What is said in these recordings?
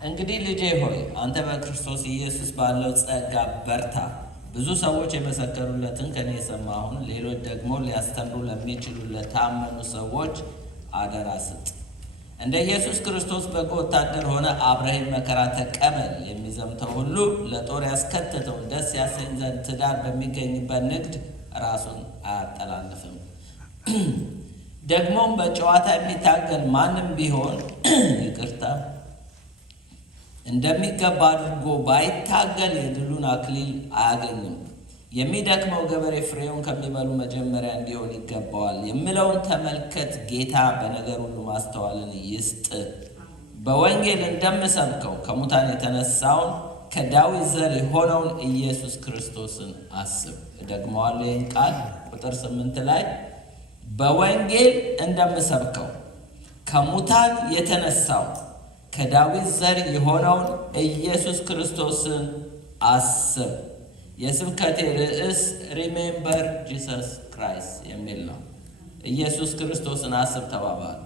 እንግዲህ ልጄ ሆይ አንተ በክርስቶስ ኢየሱስ ባለው ጸጋ በርታ። ብዙ ሰዎች የመሰከሩለትን ከኔ የሰማኸውን ሌሎች ደግሞ ሊያስተምሩ ለሚችሉ ለታመኑ ሰዎች አደራ ስጥ። እንደ ኢየሱስ ክርስቶስ በጎ ወታደር ሆነ አብረኸኝ መከራ ተቀበል። የሚዘምተው ሁሉ ለጦር ያስከተተውን ደስ ያሰኝ ዘንድ ትዳር በሚገኝበት ንግድ ራሱን አያጠላልፍም። ደግሞም በጨዋታ የሚታገል ማንም ቢሆን ይቅርታ እንደሚገባ አድርጎ ባይታገል የድሉን አክሊል አያገኝም። የሚደክመው ገበሬ ፍሬውን ከሚበሉ መጀመሪያ እንዲሆን ይገባዋል የምለውን ተመልከት። ጌታ በነገር ሁሉ ማስተዋልን ይስጥ። በወንጌል እንደምሰብከው ከሙታን የተነሳውን ከዳዊት ዘር የሆነውን ኢየሱስ ክርስቶስን አስብ። እደግመዋለሁ ይህን ቃል ቁጥር 8 ላይ በወንጌል እንደምሰብከው ከሙታን የተነሳው ከዳዊት ዘር የሆነውን ኢየሱስ ክርስቶስን አስብ። የስብከቴ ርዕስ ሪሜምበር ጂሰስ ክራይስት የሚል ነው። ኢየሱስ ክርስቶስን አስብ ተባባሉ።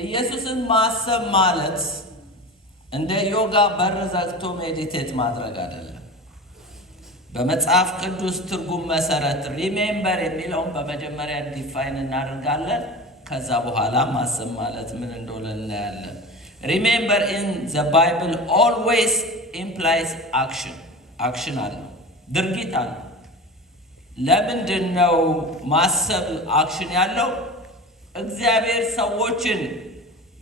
ኢየሱስን ማሰብ ማለት እንደ ዮጋ በር ዘግቶ ሜዲቴት ማድረግ አይደለም። በመጽሐፍ ቅዱስ ትርጉም መሰረት ሪሜምበር የሚለውን በመጀመሪያ ዲፋይን እናደርጋለን። ከዛ በኋላ ማሰብ ማለት ምን እንደሆነ እናያለን። ሪሜምበር ኢን ዘ ባይብል ኦልዌይስ ኢምፕላይስ አክሽን። አክሽን አለው፣ ድርጊት አለው። ለምንድን ነው ማሰብ አክሽን ያለው? እግዚአብሔር ሰዎችን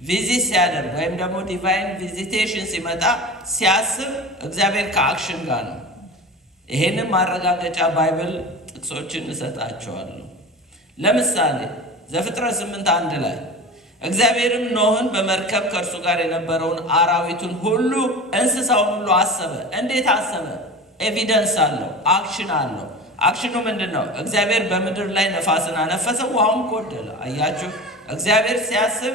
ቪዚት ሲያደርግ ወይም ደግሞ ዲቫይን ቪዚቴሽን ሲመጣ ሲያስብ እግዚአብሔር ከአክሽን ጋር ነው። ይሄንን ማረጋገጫ ባይብል ጥቅሶችን እሰጣቸዋለሁ። ለምሳሌ ዘፍጥረት 8:1 ላይ እግዚአብሔርም ኖህን በመርከብ ከእርሱ ጋር የነበረውን አራዊቱን ሁሉ እንስሳውን ሁሉ አሰበ። እንዴት አሰበ? ኤቪደንስ አለው፣ አክሽን አለው። አክሽኑ ምንድን ነው? እግዚአብሔር በምድር ላይ ነፋስን አነፈሰ፣ ውሃውን ጎደለ። አያችሁ፣ እግዚአብሔር ሲያስብ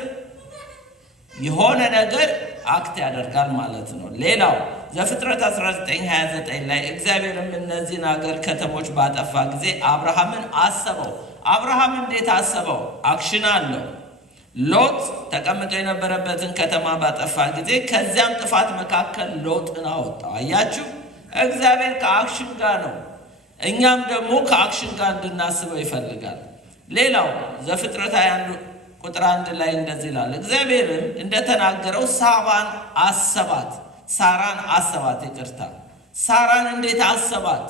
የሆነ ነገር አክት ያደርጋል ማለት ነው። ሌላው ዘፍጥረት 19:29 ላይ እግዚአብሔርም እነዚህን አገር ከተሞች ባጠፋ ጊዜ አብርሃምን አሰበው። አብርሃም እንዴት አሰበው? አክሽን አለው። ሎጥ ተቀምጦ የነበረበትን ከተማ ባጠፋ ጊዜ ከዚያም ጥፋት መካከል ሎጥን አወጣው። አያችሁ፣ እግዚአብሔር ከአክሽን ጋር ነው። እኛም ደግሞ ከአክሽን ጋር እንድናስበው ይፈልጋል። ሌላው ዘፍጥረት 21 ቁጥር 1 ላይ እንደዚህ ይላል፣ እግዚአብሔርም እንደተናገረው ሳራን አሰባት። ይቅርታ፣ ሳራን እንዴት አሰባት?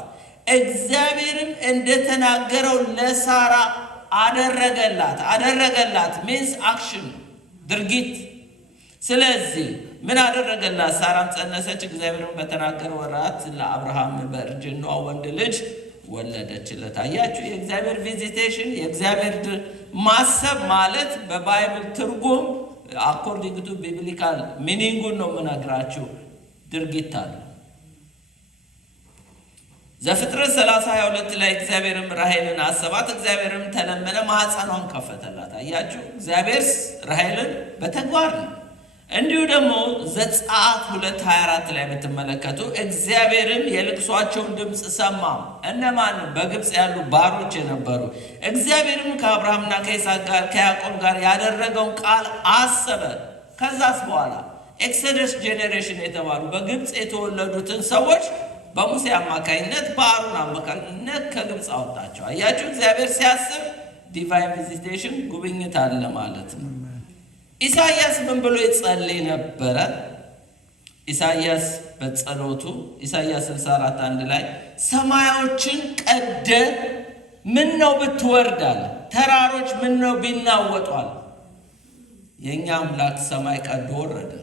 እግዚአብሔርም እንደተናገረው ለሳራ አደረገላት ሚንስ አክሽን፣ ድርጊት። ስለዚህ ምን አደረገላት? ሳራም ጸነሰች፣ እግዚአብሔርም በተናገረው ወራት ለአብርሃም በእርጅናዋ ወንድ ልጅ ወለደችለት። አያችሁ፣ የእግዚአብሔር ቪዚቴሽን፣ የእግዚአብሔር ማሰብ ማለት በባይብል ትርጉም አኮርዲንግ ቱ ቢብሊካል ሚኒንጉን ነው የምነግራችሁ። ድርጊት አለ። ዘፍጥረት 30:22 ላይ እግዚአብሔርም ራሔልን አሰባት፣ እግዚአብሔርም ተለመነ፣ ማኅፀኗን ከፈተላት። አያችሁ፣ እግዚአብሔር ራሔልን በተግባር ነው። እንዲሁ ደግሞ ዘጸአት 2:24 ላይ የምትመለከቱ እግዚአብሔርም የልቅሷቸውን ድምፅ ሰማ። እነማን? በግብፅ ያሉ ባሮች የነበሩ። እግዚአብሔርም ከአብርሃምና ከይስሐቅ ጋር ከያዕቆብ ጋር ያደረገውን ቃል አሰበ። ከዛስ በኋላ ኤክሶደስ ጄኔሬሽን የተባሉ በግብፅ የተወለዱትን ሰዎች በሙሴ አማካይነት በአሮን አማካይነት ከግብፅ አወጣቸው። አያችሁ፣ እግዚአብሔር ሲያስብ ዲቫይን ቪዚቴሽን ጉብኝት አለ ማለት ነው። ኢሳይያስ ምን ብሎ ይጸልይ ነበረ? ኢሳይያስ በጸሎቱ ኢሳይያስ 64:1 ላይ ሰማዮችን ቀደ ምን ነው ብትወርዳል፣ ተራሮች ምን ነው ቢናወጧል። የእኛ አምላክ ሰማይ ቀዶ ወረደ።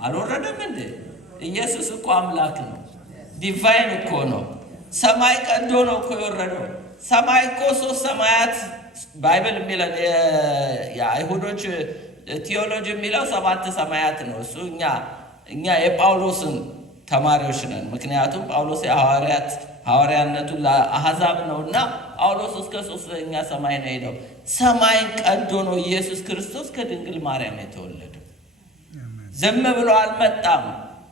አልወረደም እንዴ? ኢየሱስ እኮ አምላክ ነው። ዲቫይን እኮ ነው። ሰማይ ቀዶ ነው እኮ የወረደው። ሰማይ እኮ 3 ሰማያት ባይብል የሚለው የአይሁዶች ቲዮሎጂ የሚለው 7 ሰማያት ነው። እሱ እኛ የጳውሎስን ተማሪዎች ነን። ምክንያቱም ጳውሎስ ሐዋርያነቱ ለአሕዛብ ነውና ጳውሎስ እስከ 3ኛ ሰማይ ነው ሄደው። ሰማይን ቀዶ ነው ኢየሱስ ክርስቶስ ከድንግል ማርያም የተወለደው። ዝም ብሎ አልመጣም።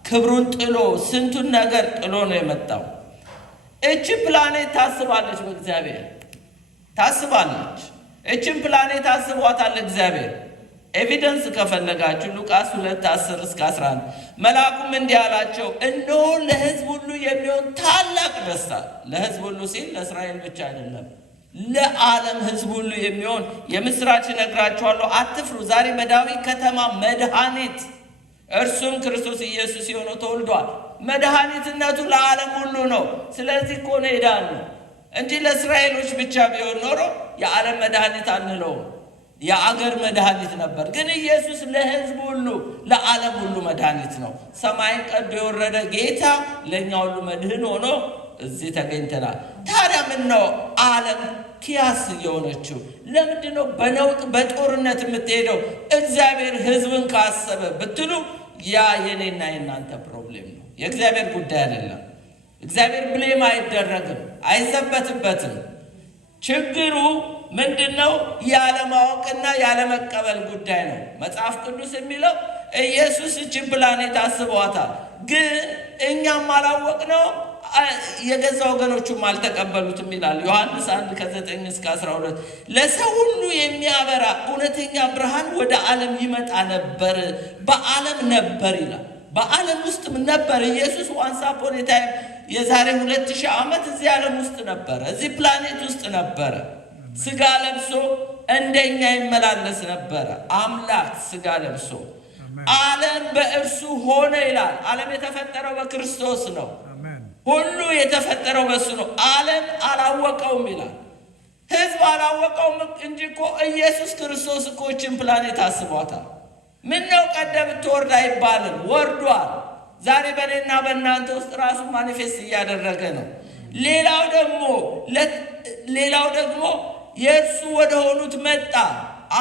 ክብሩን ጥሎ ስንቱን ነገር ጥሎ ነው የመጣው። እቺ ፕላኔት ታስባለች፣ በእግዚአብሔር ታስባለች። እቺን ፕላኔት አስቧታል እግዚአብሔር። ኤቪደንስ ከፈለጋችሁ ሉቃስ 2:10-11 መልአኩም እንዲህ አላቸው፣ እነሆ ለሕዝብ ሁሉ የሚሆን ታላቅ ደስታ። ለሕዝብ ሁሉ ሲል ለእስራኤል ብቻ አይደለም፣ ለዓለም ሕዝብ ሁሉ የሚሆን የምስራች እነግራችኋለሁ፣ አትፍሩ። ዛሬ በዳዊት ከተማ መድኃኒት እርሱም ክርስቶስ ኢየሱስ የሆነው ተወልዷል። መድኃኒትነቱ ለዓለም ሁሉ ነው። ስለዚህ እኮ ነው የዳነው እንጂ ለእስራኤሎች ብቻ ቢሆን ኖሮ የዓለም መድኃኒት አንለውም፣ የአገር መድኃኒት ነበር። ግን ኢየሱስ ለሕዝብ ሁሉ ለዓለም ሁሉ መድኃኒት ነው። ሰማይን ቀዶ የወረደ ጌታ ለእኛ ሁሉ መድህን ሆኖ እዚህ ተገኝተናል። ታዲያ ምን ነው ዓለም ኪያስ የሆነችው? ለምንድን ነው በነውጥ በጦርነት የምትሄደው? እግዚአብሔር ሕዝብን ካሰበ ብትሉ ያ የኔና የናንተ ፕሮብሌም ነው፣ የእግዚአብሔር ጉዳይ አይደለም። እግዚአብሔር ብሌም አይደረግም፣ አይዘበትበትም። ችግሩ ምንድነው? ያለማወቅና ያለመቀበል ጉዳይ ነው። መጽሐፍ ቅዱስ የሚለው ኢየሱስ እችን ፕላኔት አስቧታል፣ ግን እኛም አላወቅነው፣ የገዛ ወገኖቹም አልተቀበሉትም ይላል ዮሐንስ 1:9-12 ለሰው ሁሉ የሚያበራ እውነተኛ ብርሃን ወደ ዓለም ይመጣ ነበር፣ በዓለም ነበር ይላል። በዓለም ውስጥ ነበር ኢየሱስ። ዋንስ አፖን ኤ ታይም የዛሬ 2000 ዓመት እዚህ ዓለም ውስጥ ነበረ፣ እዚህ ፕላኔት ውስጥ ነበረ። ስጋ ለብሶ እንደኛ ይመላለስ ነበረ። አምላክ ስጋ ለብሶ ዓለም በእርሱ ሆነ ይላል። ዓለም የተፈጠረው በክርስቶስ ነው። ሁሉ የተፈጠረው በሱ ነው። ዓለም አላወቀውም ይላል። ሕዝብ አላወቀውም እንጂ እኮ ኢየሱስ ክርስቶስ እኮ ይህችን ፕላኔት አስቧታል። ምን ነው ቀደም ትወርድ አይባልም፣ ወርዷል። ዛሬ በእኔና በእናንተ ውስጥ ራሱ ማኒፌስት እያደረገ ነው። ሌላው ደግሞ የእርሱ ወደ ሆኑት መጣ፣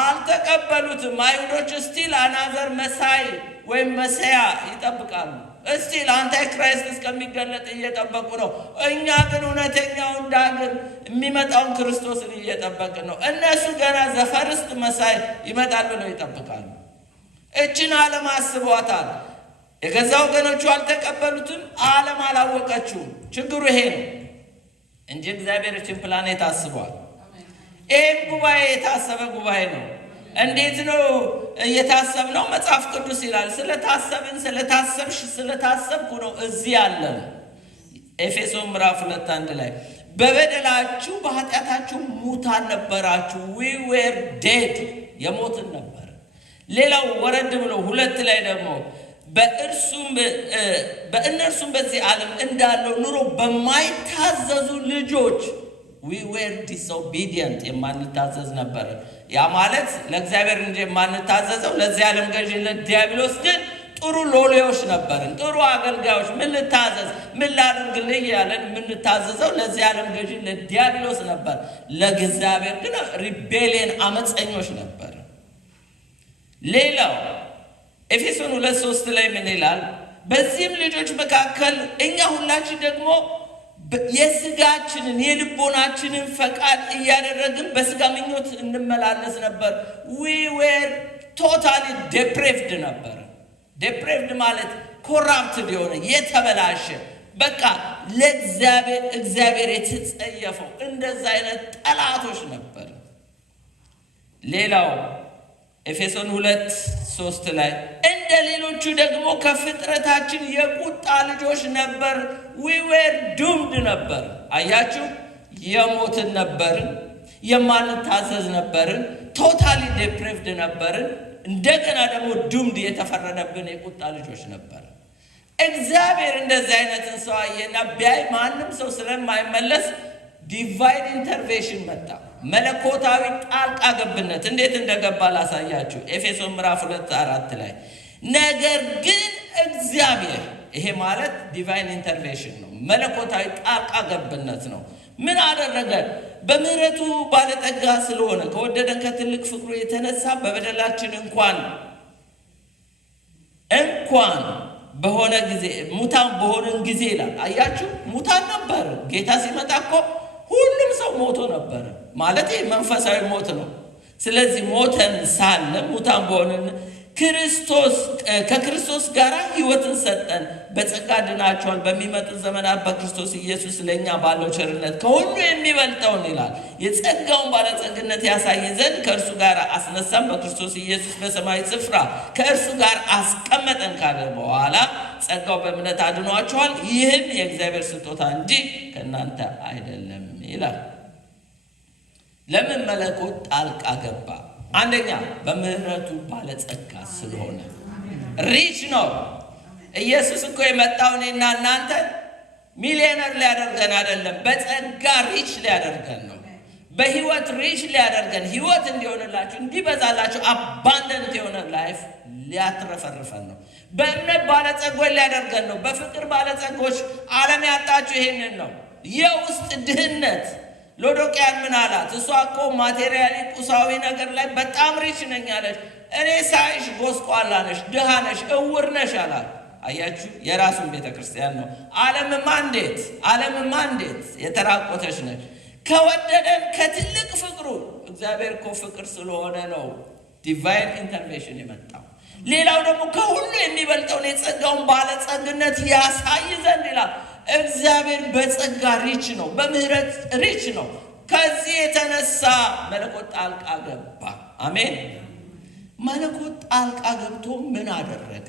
አልተቀበሉትም። አይሁዶች ስቲል አናዘር መሳይ ወይም መሰያ ይጠብቃሉ። እስቲል አንታይ ክራይስት እስከሚገለጥ እየጠበቁ ነው። እኛ ግን እውነተኛውን ዳግም የሚመጣውን ክርስቶስን እየጠበቅን ነው። እነሱ ገና ዘፈርስት መሳይ ይመጣል ብለው ይጠብቃሉ። እችን ዓለም አስቧታል። የገዛ ወገኖቹ አልተቀበሉትም። ዓለም አላወቀችውም። ችግሩ ይሄ ነው እንጂ እግዚአብሔር እችን ፕላኔት አስቧል። ይህም ጉባኤ የታሰበ ጉባኤ ነው። እንዴት ነው እየታሰብነው? መጽሐፍ ቅዱስ ይላል ስለታሰብን፣ ስለታሰብሽ፣ ስለታሰብኩ ነው እዚህ ያለን። ኤፌሶን ምዕራፍ 2:1 ላይ በበደላችሁ በኃጢአታችሁ ሙታን ነበራችሁ። we were dead የሞትን ነበር። ሌላው ወረድ ብሎ 2 ላይ ደግሞ በእነርሱም በዚህ ዓለም እንዳለው ኑሮ በማይታዘዙ ልጆች we were disobedient የማንታዘዝ ነበር። ያ ማለት ለእግዚአብሔር እንጂ የማንታዘዘው ለዚህ ዓለም ገዢ ለዲያብሎስ ግን ጥሩ ሎሌዎች ነበርን፣ ጥሩ አገልጋዮች። ምን ልታዘዝ፣ ምን ላድርግልህ ያለን የምንታዘዘው ለዚህ ዓለም ገዢ ለዲያብሎስ ነበር። ለእግዚአብሔር ግን ሪቤሊየን አመፀኞች ነበር። ሌላው ኤፌሶን 2:3 ላይ ምን ይላል? በዚህም ልጆች መካከል እኛ ሁላችን ደግሞ የስጋችንን የልቦናችንን ፈቃድ እያደረግን በስጋ ምኞት እንመላለስ ነበር። we were totally depraved ነበር። depraved ማለት corrupted የሆነ የተበላሸ፣ በቃ ለእግዚአብሔር የተጸየፈው እንደዛ አይነት ጠላቶች ነበር። ሌላው ኤፌሶን 2:3 ላይ እንደ ሌሎቹ ደግሞ ከፍጥረታችን የቁጣ ልጆች ነበር። we were doomed ነበር። አያችሁ፣ የሞትን ነበርን፣ የማንታዘዝ ነበርን፣ ቶታሊ ዴፕሬቭድ ነበርን። እንደገና ደግሞ ዱምድ የተፈረደብን የቁጣ ልጆች ነበር። እግዚአብሔር እንደዚህ አይነትን ሰው አየና ቢያይ ማንም ሰው ስለማይመለስ ዲቫይን ኢንተርቬንሽን መጣ። መለኮታዊ ጣልቃ ገብነት እንዴት እንደገባ ላሳያችሁ። ኤፌሶን ምዕራፍ 2:4 ላይ ነገር ግን እግዚአብሔር፣ ይሄ ማለት ዲቫይን ኢንተርቬንሽን ነው፣ መለኮታዊ ጣልቃ ገብነት ነው። ምን አደረገ? በምህረቱ ባለጠጋ ስለሆነ ከወደደን ከትልቅ ፍቅሩ የተነሳ በበደላችን እንኳን በሆነ ጊዜ ሙታን በሆነን ጊዜ ይላል። አያችሁ፣ ሙታን ነበር። ጌታ ሲመጣ እኮ ሁሉም ሰው ሞቶ ነበር ማለት መንፈሳዊ ሞት ነው። ስለዚህ ሞተን ሳለ ሙታን በሆነን ከክርስቶስ ጋር ሕይወትን ሰጠን። በጸጋ ድናችኋል። በሚመጡት ዘመናት በክርስቶስ ኢየሱስ ለእኛ ባለው ቸርነት ከሁሉ የሚበልጠውን ይላል የጸጋውን ባለጸግነት ያሳይ ዘንድ ከእርሱ ጋር አስነሳን፣ በክርስቶስ ኢየሱስ በሰማያዊ ስፍራ ከእርሱ ጋር አስቀመጠን ካለ በኋላ ጸጋው በእምነት አድኗችኋል፣ ይህም የእግዚአብሔር ስጦታ እንጂ ከእናንተ አይደለም ይላል። ለምን መለኮት ጣልቃ ገባ? አንደኛ በምህረቱ ባለጸጋ ስለሆነ። ሪች ነው። ኢየሱስ እኮ የመጣው እኔና እናንተ ሚሊዮነር ሊያደርገን አይደለም፣ በጸጋ ሪች ሊያደርገን ነው። በህይወት ሪች ሊያደርገን፣ ህይወት እንዲሆንላችሁ እንዲበዛላችሁ አባንደንት የሆነ ላይፍ ሊያትረፈርፈን ነው። በእምነት ባለጸጎች ሊያደርገን ነው። በፍቅር ባለጸጎች። ዓለም ያጣችሁ ይሄንን ነው፣ የውስጥ ድህነት። ሎዶቅያን ምን አላት? እሷ እኮ ማቴሪያሊ ቁሳዊ ነገር ላይ በጣም ሪች ነኝ አለች። እኔ ሳይሽ ጎስቋላ ነሽ፣ ድሃ ነሽ፣ እውር ነሽ አላት። አያችሁ፣ የራሱን ቤተ ክርስቲያን ነው። ዓለምማ እንዴት የተራቆተች ነች። ከወደደን ከትልቅ ፍቅሩ፣ እግዚአብሔር እኮ ፍቅር ስለሆነ ነው ዲቫይን ኢንተርቬንሽን የመጣው። ሌላው ደግሞ ከሁሉ የሚበልጠውን የጸጋውን ባለጸግነት ያሳይ ዘንድ ይላል። እግዚአብሔር በጸጋ ሪች ነው፣ በምህረት ሪች ነው። ከዚህ የተነሳ መለኮት ጣልቃ ገባ። አሜን። መለኮት ጣልቃ ገብቶ ምን አደረገ?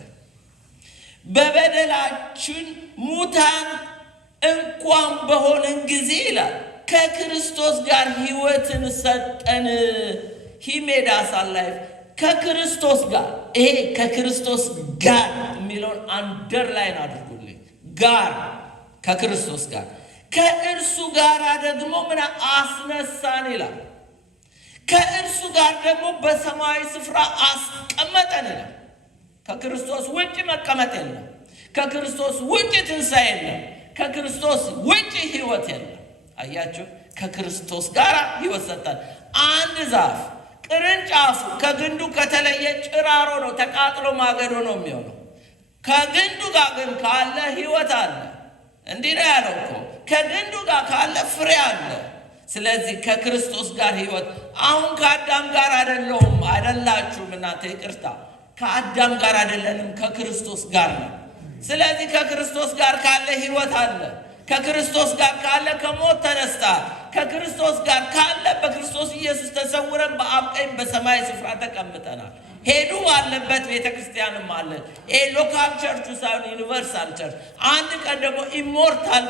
በበደላችን ሙታን እንኳን በሆነን ጊዜ ይላል ከክርስቶስ ጋር ሕይወትን ሰጠን። ሂሜዳ ሳላይፍ ከክርስቶስ ጋር። ይሄ ከክርስቶስ ጋር የሚለውን አንደርላይን አድርጉልኝ። ጋር ከክርስቶስ ጋር፣ ከእርሱ ጋር ደግሞ ምን አስነሳን ይላል። ከእርሱ ጋር ደግሞ በሰማያዊ ስፍራ አስቀመጠን ይላል። ከክርስቶስ ውጭ መቀመጥ የለም። ከክርስቶስ ውጭ ትንሣኤ የለም። ከክርስቶስ ውጭ ሕይወት የለም። አያችሁ፣ ከክርስቶስ ጋር ሕይወት ሰጠን። አንድ ዛፍ ቅርንጫፉ ከግንዱ ከተለየ ጭራሮ ነው፣ ተቃጥሎ ማገዶ ነው የሚሆነው። ከግንዱ ጋር ግን ካለ ሕይወት አለ። እንዲህ ነው ያለው እኮ ከግንዱ ጋር ካለ ፍሬ አለ። ስለዚህ ከክርስቶስ ጋር ሕይወት። አሁን ከአዳም ጋር አይደላችሁም እናንተ፣ ይቅርታ፣ ከአዳም ጋር አይደለንም፣ ከክርስቶስ ጋር ነው። ስለዚህ ከክርስቶስ ጋር ካለ ሕይወት አለ። ከክርስቶስ ጋር ካለ ከሞት ተነስታ፣ ከክርስቶስ ጋር ካለ በክርስቶስ ኢየሱስ ተሰውረን በአብ ቀኝ በሰማይ ስፍራ ተቀምጠናል። ሄዱ አለበት ቤተ ክርስቲያንም አለ። ሎካል ቸርቹ ሳይሆን ዩኒቨርሳል ቸርች። አንድ ቀን ደግሞ ኢሞርታል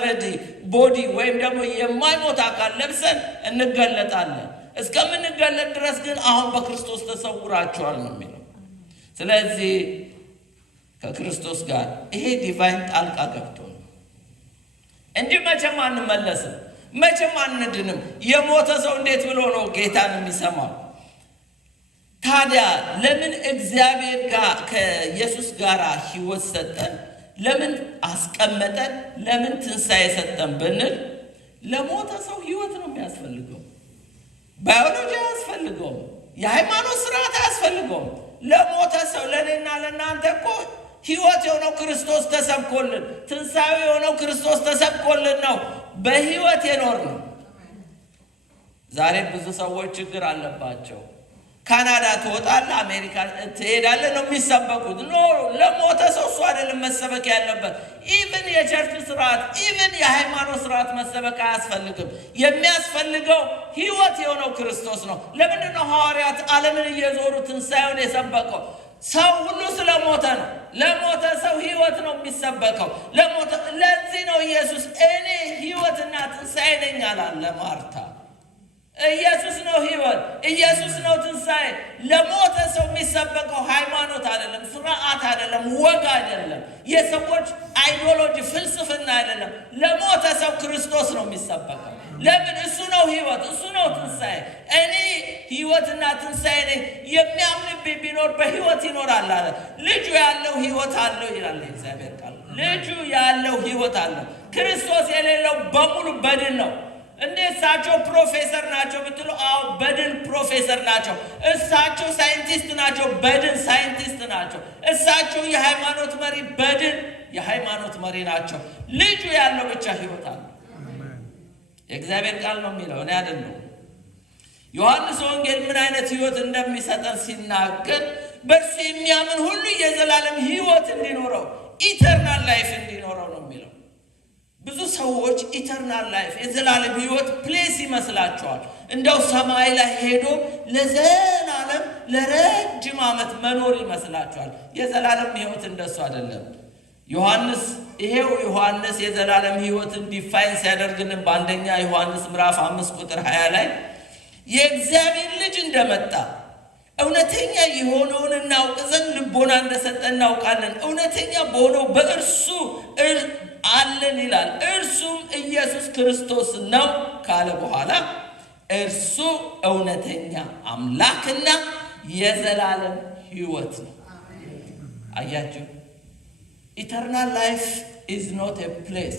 ቦዲ ወይም ደግሞ የማይሞት አካል ለብሰን እንገለጣለን። እስከምንገለጥ ድረስ ግን አሁን በክርስቶስ ተሰውራችኋል ነው የሚለው። ስለዚህ ከክርስቶስ ጋር ይሄ ዲቫይን ጣልቃ ገብቶ ነው እንጂ መቼም አንመለስም፣ መቼም አንድንም። የሞተ ሰው እንዴት ብሎ ነው ጌታን የሚሰማው? ታዲያ ለምን እግዚአብሔር ጋር ከኢየሱስ ጋር ሕይወት ሰጠን? ለምን አስቀመጠን? ለምን ትንሣኤ ሰጠን ብንል ለሞተ ሰው ሕይወት ነው የሚያስፈልገው። ባዮሎጂ አያስፈልገውም። የሃይማኖት ስርዓት አያስፈልገውም። ለሞተ ሰው ለእኔና ለእናንተ እኮ ሕይወት የሆነው ክርስቶስ ተሰብኮልን፣ ትንሣኤ የሆነው ክርስቶስ ተሰብኮልን ነው በሕይወት የኖር ነው። ዛሬ ብዙ ሰዎች ችግር አለባቸው። ካናዳ ትወጣለህ፣ አሜሪካ ትሄዳለህ ነው የሚሰበኩት። ኖ ለሞተ ሰው እሱ አይደለም መሰበክ ያለበት። ኢቭን የቸርች ስርዓት፣ ኢቭን የሃይማኖት ስርዓት መሰበክ አያስፈልግም። የሚያስፈልገው ሕይወት የሆነው ክርስቶስ ነው። ለምንድን ነው ሐዋርያት ዓለምን እየዞሩ ትንሣኤውን የሰበከው? ሰው ሁሉ ስለሞተ ነው። ለሞተ ሰው ሕይወት ነው የሚሰበከው። ለዚህ ነው ኢየሱስ እኔ ሕይወትና ትንሣኤ ነኝ አላለ ማርታ። ኢየሱስ ነው ሕይወት፣ ኢየሱስ ነው ትንሣኤ። ለሞተ ሰው የሚሰበከው ሃይማኖት አይደለም፣ ስርዓት አይደለም፣ ወግ አይደለም፣ የሰዎች አይዲዮሎጂ ፍልስፍና አይደለም። ለሞተ ሰው ክርስቶስ ነው የሚሰበከው። ለምን? እሱ ነው ሕይወት፣ እሱ ነው ትንሣኤ። እኔ ሕይወትና ትንሣኤ ነኝ፣ የሚያምንብኝ ቢኖር በሕይወት ይኖራል አለ። ልጁ ያለው ሕይወት አለው ይላል እግዚአብሔር ቃል። ልጁ ያለው ሕይወት አለው። ክርስቶስ የሌለው በሙሉ በድን ነው። እንዴ እሳቸው ፕሮፌሰር ናቸው ብትሉ፣ አዎ በድን ፕሮፌሰር ናቸው። እሳቸው ሳይንቲስት ናቸው፣ በድን ሳይንቲስት ናቸው። እሳቸው የሃይማኖት መሪ፣ በድን የሃይማኖት መሪ ናቸው። ልጁ ያለው ብቻ ሕይወት አለ። የእግዚአብሔር ቃል ነው የሚለው፣ እኔ አይደለሁም። ዮሐንስ ወንጌል ምን አይነት ሕይወት እንደሚሰጠን ሲናገር በእርሱ የሚያምን ሁሉ የዘላለም ሕይወት እንዲኖረው ኢተርናል ላይፍ እንዲኖረው ነው የሚለው። ብዙ ሰዎች ኢተርናል ላይፍ የዘላለም ሕይወት ፕሌስ ይመስላቸዋል። እንደው ሰማይ ላይ ሄዶ ለዘላለም ለረጅም ዓመት መኖር ይመስላቸዋል። የዘላለም ሕይወት እንደሱ አይደለም። ዮሐንስ የዘላለም ሕይወትን ዲፋይን ሲያደርግልን በአንደኛ ዮሐንስ ምዕራፍ 5 ቁጥር 20 ላይ የእግዚአብሔር ልጅ እንደመጣ እውነተኛ የሆነውን እናውቅ ዘንድ ልቦና እንደሰጠ እናውቃለን። እውነተኛ በሆነው በእርሱ አለን ይላል። እርሱም ኢየሱስ ክርስቶስ ነው ካለ በኋላ እርሱ እውነተኛ አምላክና የዘላለም ሕይወት ነው። አያችሁ፣ ኢተርናል ላይፍ ኢዝ ኖት ኤ ፕሌስ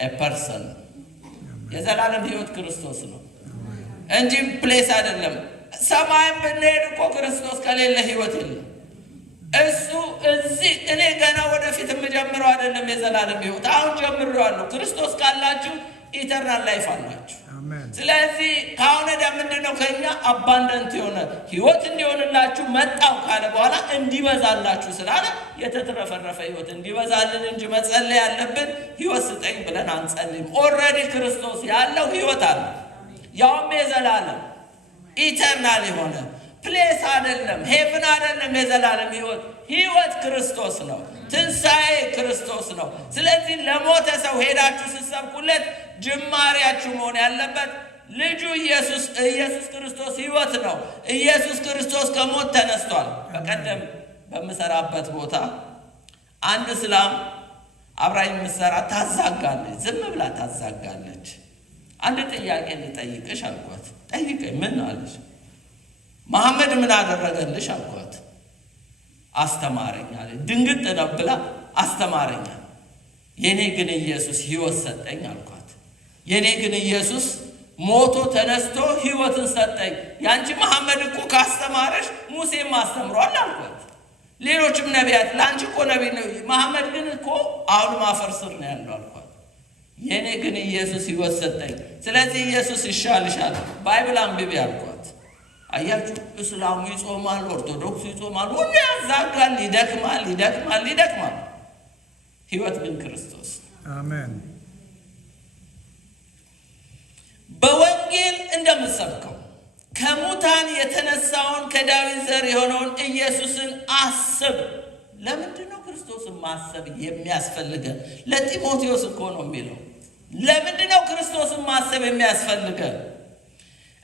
ኤ ፐርሰን። የዘላለም ሕይወት ክርስቶስ ነው እንጂ ፕሌስ አይደለም። ሰማይም ብንሄድ እኮ ክርስቶስ ከሌለ ሕይወት የለም። እሱ እዚህ እኔ ገና ወደፊት የምጀምረው አይደለም። የዘላለም ሕይወት አሁን ጀምሬዋለሁ። ክርስቶስ ካላችሁ ኢተርናል ላይፍ አላችሁ። ስለዚህ ከአሁን ወዲያ ምንድነው ከኛ አባንደንት የሆነ ሕይወት እንዲሆንላችሁ መጣው ካለ በኋላ እንዲበዛላችሁ ስላለ የተትረፈረፈ ሕይወት እንዲበዛልን እንጂ መጸለይ ያለብን ሕይወት ስጠኝ ብለን አንጸልይም። ኦልሬዲ ክርስቶስ ያለው ሕይወት አለ፣ ያውም የዘላለም ኢተርናል የሆነ ፕሌስ አይደለም፣ ሄቭን አይደለም። የዘላለም ሕይወት ክርስቶስ ነው። ትንሣኤ ክርስቶስ ነው። ስለዚህ ለሞተ ሰው ሄዳችሁ ስትሰብኩለት ጅማሬያችሁ መሆን ያለበት ልጁ ኢየሱስ ክርስቶስ ሕይወት ነው። ኢየሱስ ክርስቶስ ከሞት ተነስቷል። በቀደም በምሰራበት ቦታ አንድ እስላም አብራኝ የምትሰራ ታዛጋለች፣ ዝም ብላ ታዛጋለች። አንድ ጥያቄ ልጠይቅሽ አልኳት። ጠይቀኝ። ምን አለች? መሐመድ ምን አደረገልሽ አልኳት። አስተማረኝ አለች። ድንግጥ ነው ብላ አስተማረኝ። የኔ ግን ኢየሱስ ሕይወት ሰጠኝ አልኳት። የኔ ግን ኢየሱስ ሞቶ ተነስቶ ሕይወትን ሰጠኝ። ያንቺ መሐመድ እኮ ካስተማረሽ ሙሴም አስተምሯል አልኳት። ሌሎችም ነቢያት፣ ላንቺ እኮ ነቢይ ነው። መሐመድ ግን እኮ አሁን ማፈር ስር ነው ያለው አልኳት። የኔ ግን ኢየሱስ ሕይወት ሰጠኝ። ስለዚህ ኢየሱስ ይሻልሻል፣ ባይብል አንብቢ አልኳት። አያችሁ፣ እስላሙ ይጾማል፣ ኦርቶዶክሱ ይጾማል፣ ሁሉ ያዛጋል፣ ይደክማል። ሕይወት ግን ክርስቶስ። አሜን። በወንጌል እንደምሰብከው ከሙታን የተነሳውን ከዳዊት ዘር የሆነውን ኢየሱስን አስብ። ለምንድን ነው ክርስቶስን ማሰብ የሚያስፈልገ? ለጢሞቴዎስ እኮ ነው የሚለው። ለምንድን ነው ክርስቶስን ማሰብ የሚያስፈልገ?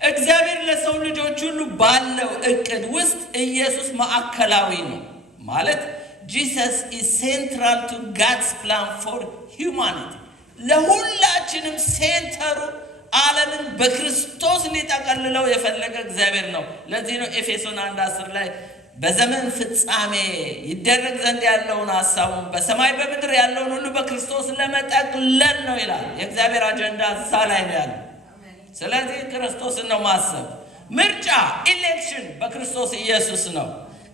እግዚአብሔር ለሰው ልጆች ሁሉ ባለው እቅድ ውስጥ ኢየሱስ ማዕከላዊ ነው ማለት Jesus is central to God's plan for humanity። ለሁላችንም ሴንተሩ ዓለምን በክርስቶስ ሊጠቀልለው የፈለገ እግዚአብሔር ነው። ለዚህ ነው ኤፌሶን 1:10 ላይ በዘመን ፍጻሜ ይደረግ ዘንድ ያለውን ሐሳቡን በሰማይ በምድር ያለውን ሁሉ በክርስቶስ ለመጠቅለል ነው ይላል። የእግዚአብሔር አጀንዳ እዛ ላይ ነው ያለው። ስለዚህ ክርስቶስን ነው ማሰብ። ምርጫ ኢሌክሽን በክርስቶስ ኢየሱስ ነው።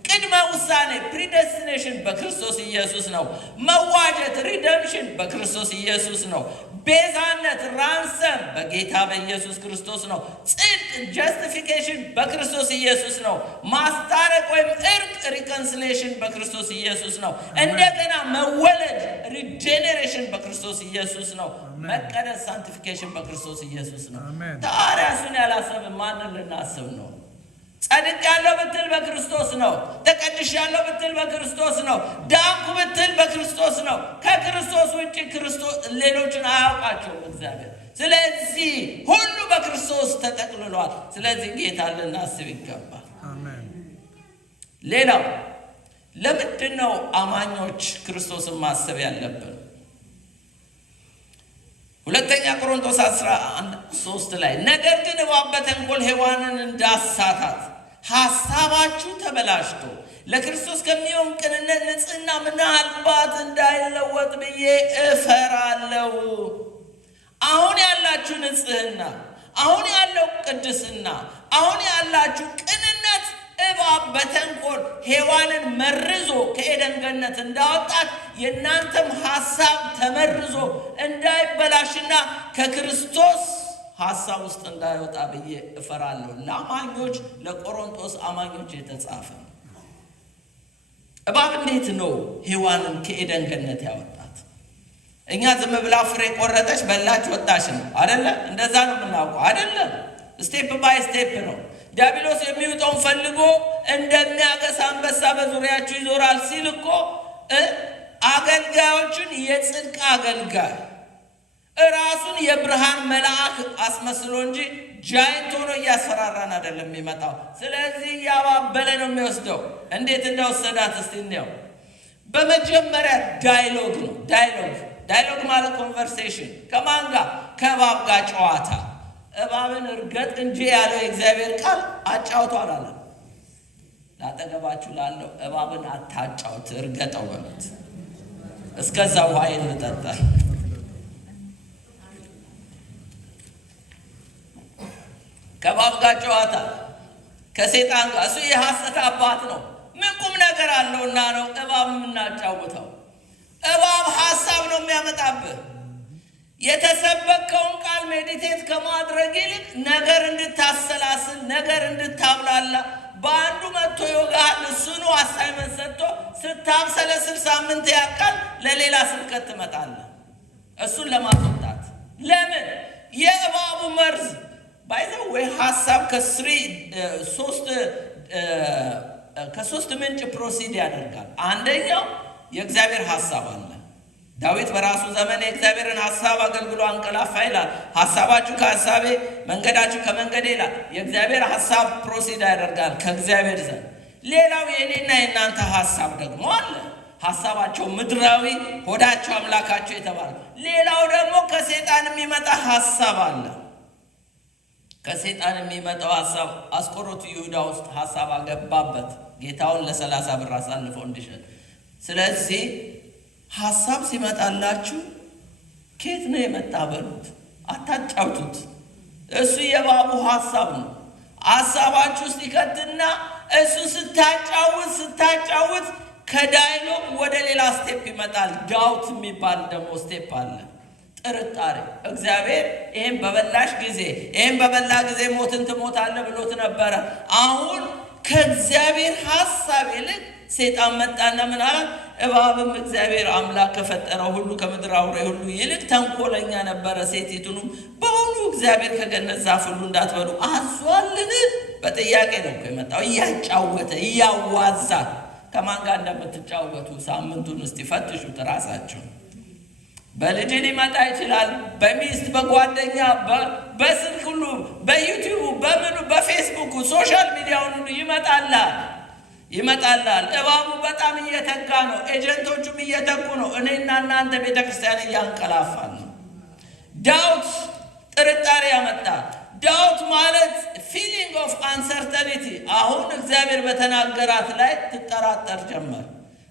ቅድመ ውሳኔ ፕሪደስቲኔሽን በክርስቶስ ኢየሱስ ነው። መዋጀት ሪደምሽን በክርስቶስ ኢየሱስ ነው። ቤዛነት ራንሰም በጌታ በኢየሱስ ክርስቶስ ነው። ጽድቅ ጀስቲፊኬሽን በክርስቶስ ኢየሱስ ነው። ማስታረቅ ወይም እርቅ ሪኮንሲሌሽን በክርስቶስ ኢየሱስ ነው። እንደገና መወለድ ሪጀኔሬሽን በክርስቶስ ኢየሱስ ነው። መቀደስ ሳንቲፊኬሽን በክርስቶስ ኢየሱስ ነው። ታዲያ እሱን ያላሰብን ማንን ልናስብ ነው? ጸድቅ ያለው ብትል በክርስቶስ ነው። ተቀድሽ ያለው ብትል በክርስቶስ ነው። ዳንኩ ብትል በክርስቶስ ነው። ከክርስቶስ ውጭ ክርስቶስ ሌሎችን አያውቃቸውም እግዚአብሔር። ስለዚህ ሁሉ በክርስቶስ ተጠቅልሏል። ስለዚህ ጌታ ልናስብ ይገባል። አሜን። ሌላው ለምንድን ነው አማኞች ክርስቶስን ማሰብ ያለብን? ሁለተኛ ቆሮንቶስ 11:3 ላይ ነገር ግን እባብ በተንኮል ሔዋንን እንዳሳታት ሐሳባችሁ ተበላሽቶ ለክርስቶስ ከሚሆን ቅንነት ንጽሕና ምናልባት እንዳይለወጥ ብዬ እፈራለሁ። አሁን ያላችሁ ንጽሕና፣ አሁን ያለው ቅድስና፣ አሁን ያላችሁ ቅንነት እባብ በተንኮል ሔዋንን መርዞ ከኤደን ገነት እንዳወጣት የእናንተም ሐሳብ ተመርዞ እንዳይበላሽና ከክርስቶስ ሐሳብ ውስጥ እንዳይወጣ ብዬ እፈራለሁ። ለአማኞች ለቆሮንቶስ አማኞች የተጻፈ እባብ እንዴት ነው ሔዋንን ከኤደን ገነት ያወጣት? እኛ ዝም ብላ ፍሬ ቆረጠች በላች ወጣች ነው አይደለ? እንደዛ ነው የምናውቀው አይደለም። ስቴፕ ባይ ስቴፕ ነው። ዲያብሎስ የሚውጠውን ፈልጎ እንደሚያገሳ አንበሳ በዙሪያችሁ ይዞራል ሲል እኮ አገልጋዮችን የጽድቅ አገልጋይ ራሱን የብርሃን መልአክ አስመስሎ እንጂ ጃይንት ሆኖ እያስፈራራን አይደለም የሚመጣው። ስለዚህ ያባበለ ነው የሚወስደው። እንዴት እንደወሰዳት እስቲ እንየው። በመጀመሪያ ዳይሎግ ነው። ዳይሎግ ማለት ኮንቨርሴሽን። ከማን ጋር? ከእባብ ጋር ጨዋታ። እባብን እርገጥ እንጂ ያለው የእግዚአብሔር ቃል አጫውቶ አላለም። ላጠገባችሁ ላለው እባብን አታጫውት እርገጠው በሉት። እስከዛ ውሃይን ልጠጣ። ከእባብ ጋር ጨዋታ፣ ከሴጣን ጋር። እሱ የሐሰት አባት ነው። ምን ቁም ነገር አለውና ነው እባብ የምናጫውተው? እባብ ሐሳብ ነው የሚያመጣብህ። የተሰበከውን ቃል ሜዲቴት ከማድረግ ይልቅ ነገር እንድታሰላስል፣ ነገር እንድታብላላ በአንዱ መጥቶ ይወጋሃል። እሱኑ አሳይመንት ሰጥቶ ስታብሰለስል ሳምንት ያቃል ለሌላ ስብከት ትመጣለህ እሱን ለማስወጣት። ለምን? የእባቡ መርዝ ባይዘው ወይ ሐሳብ ከሶስት ምንጭ ፕሮሲድ ያደርጋል። አንደኛው የእግዚአብሔር ሐሳብ አለ። ዳዊት በራሱ ዘመን የእግዚአብሔርን ሐሳብ አገልግሎ አንቀላፋ ይላል። ሐሳባችሁ ከሐሳቤ መንገዳችሁ ከመንገዴ ይላል። የእግዚአብሔር ሐሳብ ፕሮሲድ ያደርጋል ከእግዚአብሔር ዘንድ። ሌላው የእኔና የእናንተ ሐሳብ ደግሞ አለ። ሐሳባቸው ምድራዊ፣ ሆዳቸው አምላካቸው የተባለ። ሌላው ደግሞ ከሴጣን የሚመጣ ሐሳብ አለ። ከሴጣን የሚመጣው ሐሳብ አስቆሮቱ ይሁዳ ውስጥ ሐሳብ አገባበት ጌታውን ለ30 ብር አሳልፎ እንዲሸጥ። ስለዚህ ሐሳብ ሲመጣላችሁ ከየት ነው የመጣ በሉት፣ አታጫውቱት። እሱ የእባቡ ሐሳብ ነው። ሐሳባችሁ ውስጥ ይከትና እሱ ስታጫውት ከዳይሎግ ወደ ሌላ ስቴፕ ይመጣል። ዳውት የሚባል ደግሞ ስቴፕ አለ። ጥርጣሬ። እግዚአብሔር ይሄን በበላሽ ጊዜ ይሄን በበላ ጊዜ ሞትን ትሞታለህ ብሎት ነበረ። አሁን ከእግዚአብሔር ሐሳብ ይልቅ ሴጣን መጣና ምን አለ? እባብም እግዚአብሔር አምላክ ከፈጠረው ሁሉ ከምድር አውሬ ሁሉ ይልቅ ተንኮለኛ ነበረ። ሴቲቱንም በሁሉ እግዚአብሔር ከገነት ዛፍ ሁሉ እንዳትበሉ አዟልን? በጥያቄ ነው እኮ የመጣው። እያጫወተ እያዋዛ። ከማን ጋር እንደምትጫወቱ ሳምንቱን እስቲ ፈትሹት ራሳችሁ። በልጅ ሊመጣ ይችላል። በሚስት፣ በጓደኛ፣ በስልክ ሁሉ፣ በዩቲዩብ፣ በምኑ፣ በፌስቡክ፣ ሶሻል ሚዲያውን ሁሉ ይመጣላል። እባቡ በጣም እየተጋ ነው። ኤጀንቶቹም እየተጉ ነው። እኔና እናንተ ቤተክርስቲያን እያንቀላፋን ነው። ዳውት ጥርጣሬ ያመጣ። ዳውት ማለት ፊሊንግ ኦፍ አንሰርተኒቲ። አሁን እግዚአብሔር በተናገራት ላይ ትጠራጠር ጀመር።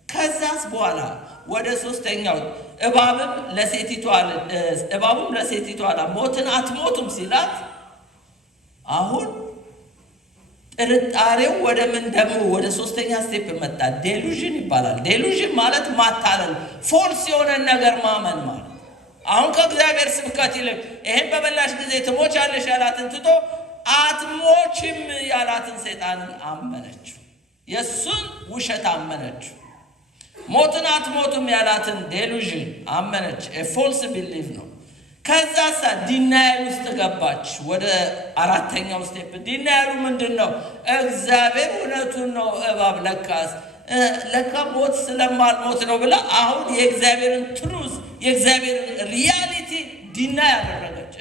ከዛስ በኋላ ወደ ሶስተኛው እባቡም ለሴቲቱ አለ ሞትን አትሞቱም ሲላት፣ አሁን ጥርጣሬው ወደ ምን ደግሞ ወደ ሶስተኛ ስቴፕ መጣ። ዴሉዥን ይባላል። ዴሉዥን ማለት ማታለል፣ ፎልስ የሆነ ነገር ማመን ማለት። አሁን ከእግዚአብሔር ስብከት ይልቅ ይሄን በበላሽ ጊዜ ትሞቻለሽ ያላትን ትቶ አትሞችም ያላትን ሰይጣንን አመነችው። የሱን ውሸት አመነችው። ሞትን አትሞቱም ያላትን ዴሉዥን አመነች። ፎልስ ቢሊቭ ነው። ከዛሳ ዲናይል ውስጥ ገባች። ወደ አራተኛው ስቴፕ። ዲናይሉ ምንድን ነው? እግዚአብሔር እውነቱን ነው። እባብ ለካ ሞት ስለማልሞት ነው ብላ አሁን የእግዚአብሔርን ትሩዝ የእግዚአብሔርን ሪያሊቲ ዲናይ ያደረገች።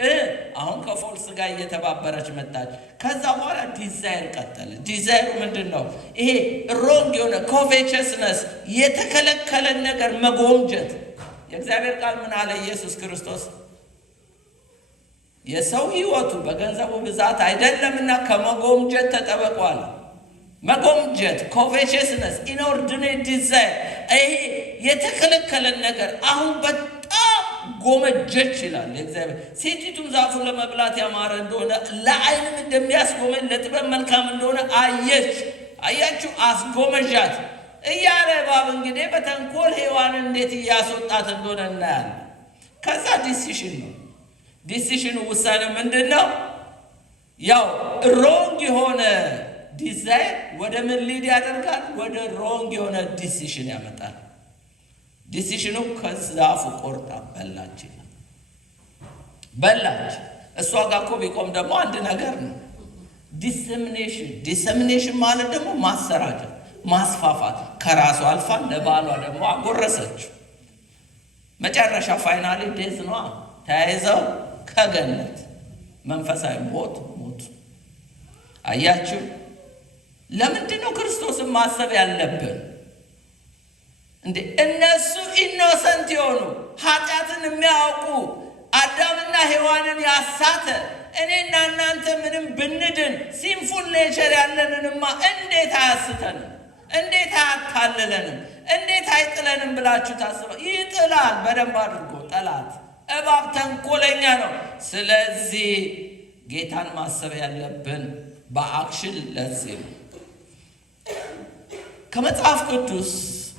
አሁን ከፎልስ ጋር እየተባበረች መጣች። ከዛ በኋላ ዲዛይር ቀጠለ። ዲዛይሩ ምንድን ነው? ይሄ ሮንግ የሆነ ኮቬቸስነስ፣ የተከለከለን ነገር መጎምጀት። የእግዚአብሔር ቃል ምን አለ? ኢየሱስ ክርስቶስ የሰው ሕይወቱ በገንዘቡ ብዛት አይደለምና ከመጎምጀት ተጠበቋል። መጎምጀት፣ ኮቬቸስነስ፣ ኢንኦርዲኔት ዲዛይር፣ ይሄ የተከለከለን ነገር አሁን በጣም ጎመጀች ይላል እግዚአብሔር። ሴቲቱም ዛፉን ለመብላት ያማረ እንደሆነ ለዓይንም እንደሚያስጎመኝ ለጥበብ መልካም እንደሆነ አየች። አያችሁ፣ አስጎመዣት እያለ እባብ እንግዲህ በተንኮል ሔዋንን እንዴት እያስወጣት እንደሆነ እናያለን። ከዛ ዲሲሽን ነው። ዲሲሽኑ ውሳኔው ምንድን ነው? ያው ሮንግ የሆነ ዲዛይር ወደ ምን ሊድ ያደርጋል? ወደ ሮንግ የሆነ ዲሲሽን ያመጣል። ዲሲሽኑ ከዛፉ ቆርጣ በላች። እሷ ጋር እኮ ቢቆም ደግሞ አንድ ነገር ነው። ዲሰሚኔሽን ማለት ደግሞ ማሰራጨት፣ ማስፋፋት። ከራሷ አልፋ ለባሏ ደግሞ አጎረሰችው። መጨረሻ ፋይናሊ ዴዝ ነዋ። ተያይዘው ከገነት መንፈሳዊ ሞት ሞቱ። አያችሁ፣ ለምንድን ነው ክርስቶስን ማሰብ ያለብን? እንዴ እነሱ ኢኖሰንት የሆኑ ኃጢአትን የሚያውቁ አዳምና ሔዋንን ያሳተ እኔና እናንተ ምንም ብንድን ሲንፉል ኔቸር ያለንንማ እንዴት አያስተንም? እንዴት አያታልለንም? እንዴት አይጥለንም ብላችሁ ታስባ? ይጥላል በደንብ አድርጎ ጠላት። እባብ ተንኮለኛ ነው። ስለዚህ ጌታን ማሰብ ያለብን በአክሽን። ለዚህ ነው ከመጽሐፍ ቅዱስ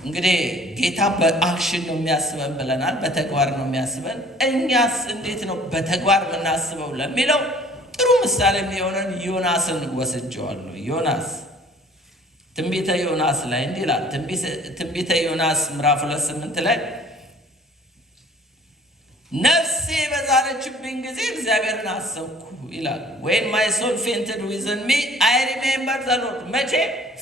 እንግዲህ ጌታ በአክሽን ነው የሚያስበን ብለናል። በተግባር ነው የሚያስበን። እኛስ እንዴት ነው በተግባር የምናስበው ለሚለው ጥሩ ምሳሌ የሚሆነን ዮናስን ወስጀዋለሁ። ዮናስ ትንቢተ ዮናስ ላይ እንዲህ ይላል። ትንቢተ ዮናስ ምዕራፍ 2:8 ላይ ነፍሴ በዛለችብኝ ጊዜ እግዚአብሔርን አሰብኩ ይላል። when my soul fainted within me I remember the Lord። መቼ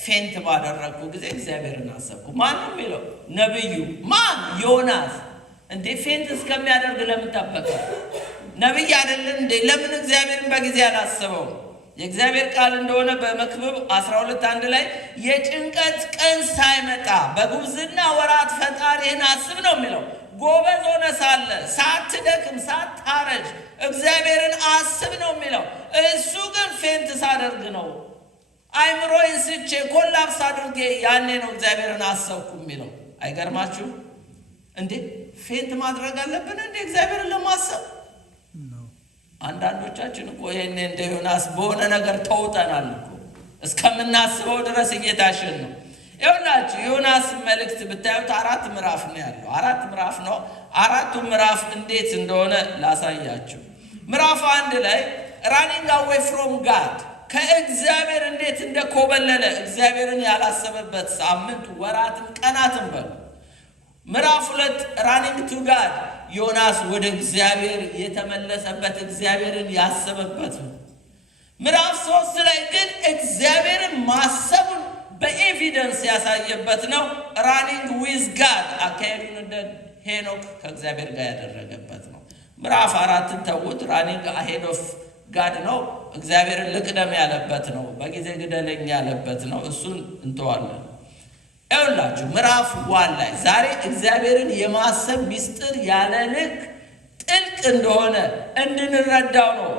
ፌንት ባደረግኩ ጊዜ እግዚአብሔርን አሰብኩ። ማን ነው የሚለው? ነብዩ። ማን? ዮናስ። እንዴ ፌንት እስከሚያደርግ ለምን ጠበቀ? ነብይ አይደለም እንዴ? ለምን እግዚአብሔርን በጊዜ አላሰበው? የእግዚአብሔር ቃል እንደሆነ በመክብብ 12:1 ላይ የጭንቀት ቀን ሳይመጣ በጉብዝና ወራት ፈጣሪህን አስብ ነው የሚለው። ጎበዝ ሆነ ሳለ ሳትደክም ሳታረጅ እግዚአብሔርን አስብ ነው የሚለው። እሱ ግን ፌንት ሳደርግ ነው፣ አይምሮዬን ስቼ ኮላፕስ አድርጌ ያኔ ነው እግዚአብሔርን አሰብኩ የሚለው። አይገርማችሁ እንዴ? ፌንት ማድረግ አለብን እንዴ እግዚአብሔርን ለማሰብ? አንዳንዶቻችን እኮ ይሄኔ እንደ ዮናስ በሆነ ነገር ተውጠናል እኮ እስከምናስበው ድረስ እየታሸን ነው። ይኸውላችሁ ዮናስ መልእክት ብታዩት 4 ምዕራፍ ነው ያለው። 4 ምዕራፍ ነው። 4ቱ ምዕራፍ እንዴት እንደሆነ ላሳያችሁ። ምዕራፍ 1 ላይ ራኒንግ አዌይ ፍሮም ጋድ፣ ከእግዚአብሔር እንዴት እንደኮበለለ እግዚአብሔርን ያላሰበበት ሳምንት፣ ወራትም ቀናትም በሉ። ምዕራፍ 2 ራኒንግ ቱ ጋድ፣ ዮናስ ወደ እግዚአብሔር የተመለሰበት እግዚአብሔርን ያሰበበት ነው። ምዕራፍ 3 ላይ ግን እግዚአብሔርን ማሰቡን በኤቪደንስ ያሳየበት ነው። ራኒንግ ዊዝ ጋድ፣ አካሄዱን እንደ ሄኖክ ከእግዚአብሔር ጋር ያደረገበት ነው። ምዕራፍ 4 ተውት፣ ራኒንግ አሄድ ኦፍ ጋድ ነው። እግዚአብሔርን ልቅደም ያለበት ነው። በጊዜ ግደለኝ ያለበት ነው። እሱን እንተዋለን። ይኸውላችሁ ምዕራፍ 1 ላይ ዛሬ እግዚአብሔርን የማሰብ ሚስጥር ያለ ልክ ጥልቅ እንደሆነ እንድንረዳው ነው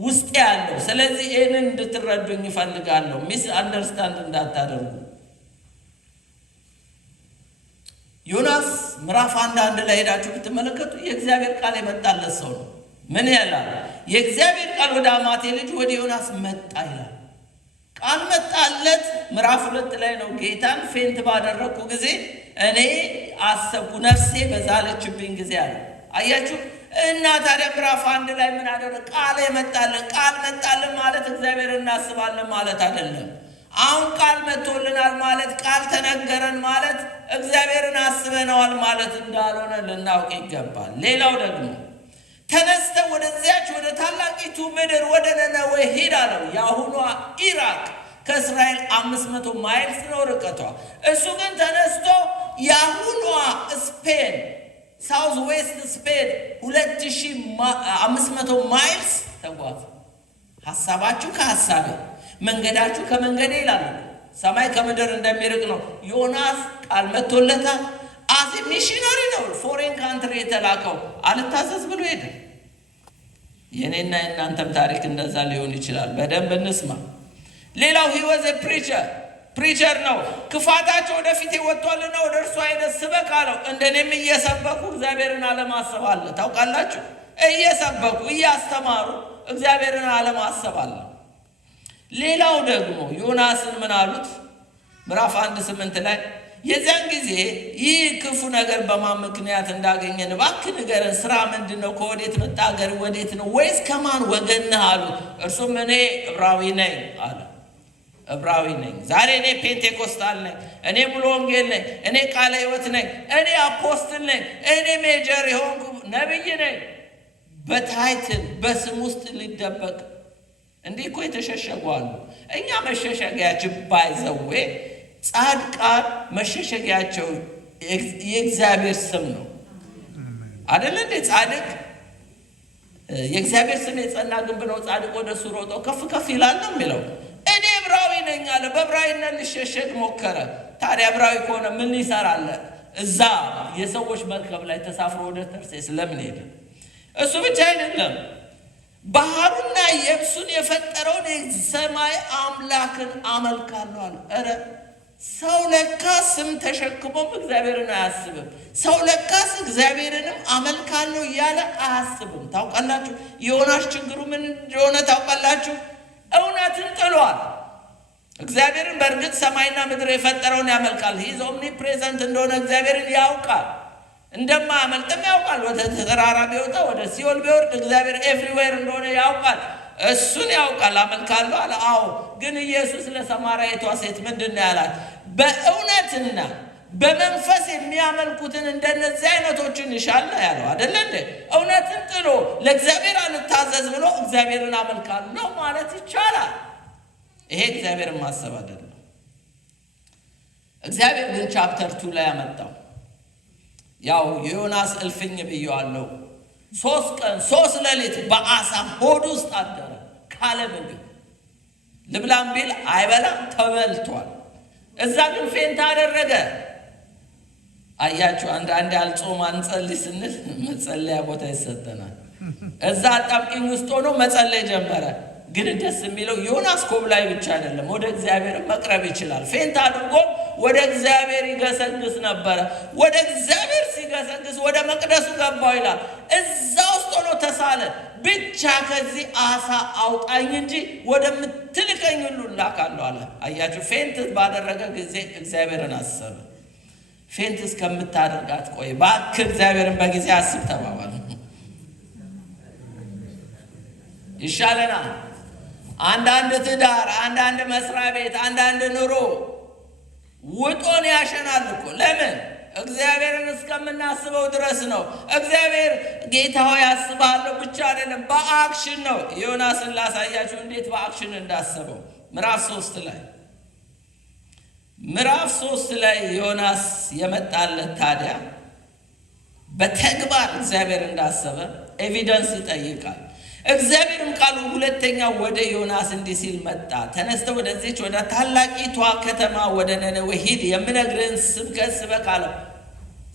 ውስጥ ያለው። ስለዚህ ይህንን እንድትረዱኝ ይፈልጋለሁ። ሚስ አንደርስታንድ እንዳታደርጉ። ዮናስ ምዕራፍ 1 ላይ ሄዳችሁ ብትመለከቱ የእግዚአብሔር ቃል የመጣለት ሰው ነው። ምን ያላል? የእግዚአብሔር ቃል ወደ አማቴ ልጅ ወደ ዮናስ መጣ ይላል። ቃል መጣለት። ምዕራፍ 2 ላይ ነው ጌታን ፌንት ባደረግኩ ጊዜ እኔ አሰብኩ፣ ነፍሴ በዛለችብኝ ጊዜ አለ። አያችሁ። እና ታዲያ ምዕራፍ 1 ላይ ምን አደረገ? ቃል መጣልን። ቃል መጣልን ማለት እግዚአብሔር እናስባለን ማለት አይደለም። አሁን ቃል መጥቶልናል ማለት፣ ቃል ተነገረን ማለት እግዚአብሔርን አስበነዋል ማለት እንዳልሆነ ልናውቅ ይገባል። ሌላው ደግሞ ተነስተ ወደዚያች ወደ ታላቂቱ ምድር ወደ ነነዌ ሂድ አለው። የአሁኗ ኢራቅ ከእስራኤል 500 ማይልስ ነው ርቀቷ። እሱ ግን ተነስቶ የአሁኗ ስፔን ሳውዝ ዌስት ስፔን 2500 ማይልስ ተጓዙ። ሐሳባችሁ ከሐሳቤ መንገዳችሁ ከመንገዴ ይላል። ሰማይ ከምድር እንደሚርቅ ነው። ዮናስ ቃል መጥቶለታል። አዚ ሚሽነሪ ነው፣ ፎሬን ካንትሪ የተላከው። አልታዘዝ ብሎ ሄደ። የኔና የእናንተም ታሪክ እንደዛ ሊሆን ይችላል። በደንብ እንስማ። ሌላው he was a ፕሪቸር ነው። ክፋታቸው ወደፊት ወጥቷልና ወደ እርሱ አይነት ስበክ አለው። እንደኔም እየሰበኩ እግዚአብሔርን አለማሰብ አለ። ታውቃላችሁ፣ እየሰበኩ እያስተማሩ እግዚአብሔርን አለማሰብ አለ። ሌላው ደግሞ ዮናስን ምን አሉት? ምዕራፍ 1:8 ላይ የዚያን ጊዜ ይህ ክፉ ነገር በማን ምክንያት እንዳገኘን እባክህ ንገረን። ስራ ምንድን ነው? ከወዴት መጣ? አገር ወዴት ነው? ወይስ ከማን ወገን ነህ አሉት። እርሱም እኔ ዕብራዊ ነኝ አለ። ዕብራዊ ነኝ። ዛሬ እኔ ፔንቴኮስታል ነኝ፣ እኔ ሙሉ ወንጌል ነኝ፣ እኔ ቃለ ሕይወት ነኝ፣ እኔ አፖስትል ነኝ፣ እኔ ሜጀር የሆንኩ ነብይ ነኝ። በታይትል በስም ውስጥ ሊደበቅ እንዲህ እኮ የተሸሸጉ አሉ። እኛ መሸሸጊያችን ባይዘዌ ጻድቃን መሸሸጊያቸው የእግዚአብሔር ስም ነው አይደል እንዴ? ጻድቅ የእግዚአብሔር ስም የጸና ግንብ ነው፣ ጻድቅ ወደ እሱ ሮጦ ከፍ ከፍ ይላል ነው የሚለው። እኔ ዕብራዊ ነኝ አለ። በዕብራዊነት ሊሸሸግ ሞከረ። ታዲያ ዕብራዊ ከሆነ ምን ይሰራል እዛ የሰዎች መርከብ ላይ ተሳፍሮ ወደ ተርሴስ ለምን ሄደ? እሱ ብቻ አይደለም፣ ባህሩና የብሱን የፈጠረውን የሰማይ አምላክን አመልካለሁ አለ። ኧረ ሰው ለካስ ስም ተሸክሞም እግዚአብሔርን አያስብም። ሰው ለካስ እግዚአብሔርንም አመልካለሁ እያለ አያስብም። ታውቃላችሁ ዮናስ ችግሩ ምን እንደሆነ ታውቃላችሁ? እውነትን ጥሏል። እግዚአብሔርን በእርግጥ ሰማይና ምድር የፈጠረውን ያመልካል። ሂዝ ኦምኒ ፕሬዘንት እንደሆነ እግዚአብሔርን ያውቃል። እንደማያመልጥም ያውቃል። ወደ ተራራ ቢወጣ ወደ ሲኦል ቢወርድ እግዚአብሔር ኤቭሪዌር እንደሆነ ያውቃል። እሱን ያውቃል። አመልካለሁ አለ። አዎ፣ ግን ኢየሱስ ለሰማርያይቷ ሴት ምንድን ነው ያላት? በእውነትና በመንፈስ የሚያመልኩትን እንደነዚህ አይነቶችን ይሻል ያለው አይደለ እንዴ? እውነትን ጥሎ ለእግዚአብሔር አልታዘዝ ብሎ እግዚአብሔርን አመልካለሁ ማለት ይቻላል። ይሄ እግዚአብሔርን ማሰብ አይደለም። እግዚአብሔር ግን ቻፕተር 2 ላይ ያመጣው ያው የዮናስ እልፍኝ ብየዋለሁ። 3 ቀን 3 ሌሊት በአሳ ሆድ ውስጥ አደረ ካለ ምግብ። ልብላም ቢል አይበላም፣ ተበልቷል። እዛ ግን ፌንት አደረገ። አያችሁ፣ አንዳንዴ አልጾም አንጸልይ ስንል መጸለያ ቦታ ይሰጠናል። እዛ አጣብቂኝ ውስጥ ሆኖ መጸለይ ጀመረ። ግን ደስ የሚለው ዮናስ ኮብላይ ብቻ አይደለም፣ ወደ እግዚአብሔር መቅረብ ይችላል። ፌንት አድርጎ ወደ እግዚአብሔር ይገሰግስ ነበረ። ወደ እግዚአብሔር ሲገሰግስ ወደ መቅደሱ ገባው ይላል። እዛ ውስጥ ሆኖ ተሳለ፣ ብቻ ከዚህ አሳ አውጣኝ እንጂ ወደምትልከኝ ሁሉ እላካለሁ አለ። አያችሁ፣ ፌንት ባደረገ ጊዜ እግዚአብሔርን አሰበ። ፌንት እስከምታደርጋት ቆይ እባክህ እግዚአብሔርን በጊዜ አስብ ተባባል። ይሻለናል። አንዳንድ ትዳር፣ አንዳንድ መስሪያ ቤት፣ አንዳንድ ኑሮ ውጦን ያሸናል እኮ። ለምን? እግዚአብሔርን እስከምናስበው ድረስ ነው። እግዚአብሔር ጌታ ሆይ አስብሃለሁ ብቻ አይደለም፣ በአክሽን ነው። ዮናስን ላሳያችሁ እንዴት በአክሽን እንዳሰበው። ምዕራፍ 3 ላይ ዮናስ የመጣለት ታዲያ በተግባር እግዚአብሔር እንዳሰበ ኤቪደንስ ይጠይቃል። እግዚአብሔርም ቃሉ ሁለተኛ ወደ ዮናስ እንዲህ ሲል መጣ። ተነስተህ ወደዚች ወደ ታላቂቷ ከተማ ወደ ነነዌ ሂድ፣ የምነግርህን ስብከት ስበክ አለው።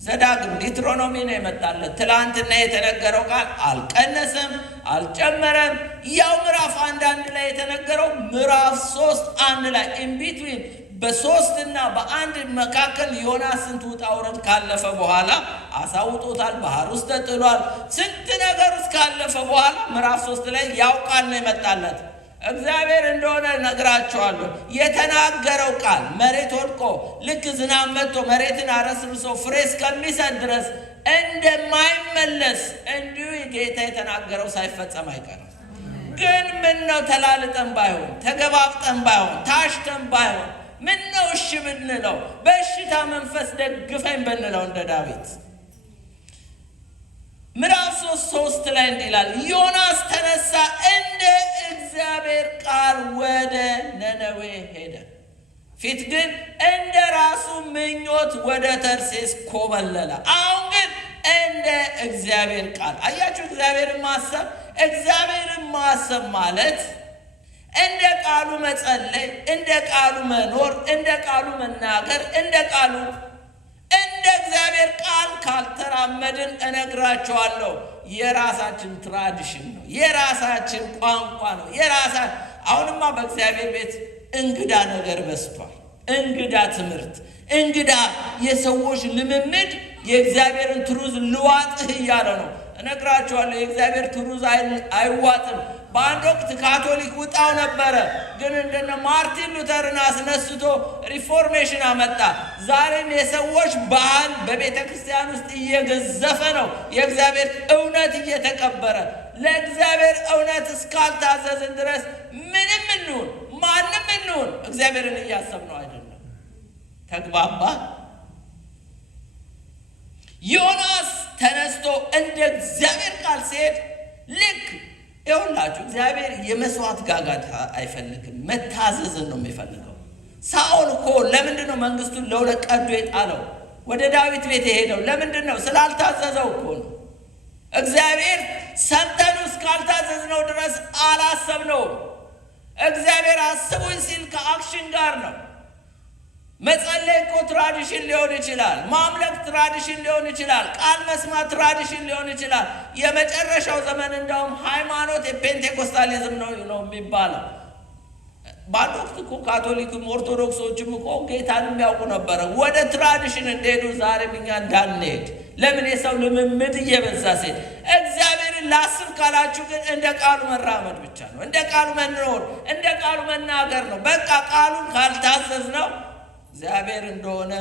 ዘዳግም ዲትሮኖሚ ነው የመጣለት። ትላንትና የተነገረው ቃል አልቀነሰም አልጨመረም። ያው ምዕራፍ 1 ላይ የተነገረው ምዕራፍ 3:1 ላይ ኢንቢትዊን በ3 እና በ1 መካከል ዮናስ ስንት ውጣ ውረድ ካለፈ በኋላ አሳውጦታል። ባህር ውስጥ ተጥሏል። ስንት ነገር ውስጥ ካለፈ በኋላ ምዕራፍ 3 ላይ ያው ቃል ነው የመጣለት። እግዚአብሔር እንደሆነ ነግራቸዋለሁ። የተናገረው ቃል መሬት ወድቆ ልክ ዝናብ መጥቶ መሬትን አረስርሶ ፍሬ እስከሚሰጥ ድረስ እንደማይመለስ እንዲሁ ጌታ የተናገረው ሳይፈጸም አይቀርም። ግን ምን ነው ተላልጠን ባይሆን፣ ተገባብጠን ባይሆን፣ ታሽተን ባይሆን፣ ምን ነው እሺ ብንለው፣ በእሽታ መንፈስ ደግፈኝ ብንለው እንደ ዳዊት ምዕራፍ 3 ላይ እንዲህ ይላል፣ ዮናስ ተነሳ፣ እንደ እግዚአብሔር ቃል ወደ ነነዌ ሄደ። ፊት ግን እንደ ራሱ ምኞት ወደ ተርሴስ ኮበለለ። አሁን ግን እንደ እግዚአብሔር ቃል። አያችሁ፣ እግዚአብሔርን ማሰብ ማለት እንደ ቃሉ መጸለይ፣ እንደ ቃሉ መኖር፣ እንደ ቃሉ መናገር፣ እንደ እግዚአብሔር ቃል ካልተራመድን እነግራቸዋለሁ የራሳችን ትራዲሽን ነው፣ የራሳችን ቋንቋ ነው፣ አሁንማ በእግዚአብሔር ቤት እንግዳ ነገር በስቷል። እንግዳ ትምህርት፣ እንግዳ የሰዎች ልምምድ የእግዚአብሔርን ትሩዝ ልዋጥህ እያለ ነው። እነግራቸዋለሁ የእግዚአብሔር ትሩዝ አይዋጥም። በአንድ ወቅት ካቶሊክ ውጣው ነበረ፣ ግን እንደነ ማርቲን ሉተርን አስነስቶ ሪፎርሜሽን አመጣ። ዛሬም የሰዎች ባህል በቤተ ክርስቲያን ውስጥ እየገዘፈ ነው። የእግዚአብሔር እውነት እየተቀበረ፣ ለእግዚአብሔር እውነት እስካልታዘዝን ድረስ ምንም እንሁን ማንም እንሁን እግዚአብሔርን እያሰብነው አይደለም። ተግባባ? ዮናስ ተነስቶ እንደ እግዚአብሔር ቃል ሲሄድ ልክ ይኸውላችሁ እግዚአብሔር የመስዋዕት ጋጋታ አይፈልግም፣ መታዘዝን ነው የሚፈልገው። ሳኦል እኮ ለምንድን ነው መንግስቱን ለሁለት ቀዶ የጣለው? ወደ ዳዊት ቤት የሄደው ለምንድን ነው? ስላልታዘዘው እኮ ነው። እግዚአብሔር ሰምተን እስካልታዘዝነው ድረስ አላሰብነውም። እግዚአብሔር አስቡኝ ሲል ከአክሽን ጋር ነው። መጸለይ እኮ ትራዲሽን ሊሆን ይችላል። ማምለክ ትራዲሽን ሊሆን ይችላል። ቃል መስማት ትራዲሽን ሊሆን ይችላል። የመጨረሻው ዘመን እንደውም ሃይማኖት የፔንቴኮስታሊዝም ነው የሚባለው። በአንድ ወቅት እኮ ካቶሊክም ኦርቶዶክሶችም እኮ ጌታን የሚያውቁ ነበረ። ወደ ትራዲሽን እንደሄዱ ዛሬም እኛ እንዳንሄድ። ለምን? የሰው ልምምድ እየበዛ ሲል። እግዚአብሔርን ላስብ ካላችሁ ግን እንደ ቃሉ መራመድ ብቻ ነው። እንደ ቃሉ መኖር፣ እንደ ቃሉ መናገር ነው። በቃ ቃሉን ካልታዘዝ ነው እግዚአብሔር እንደሆነ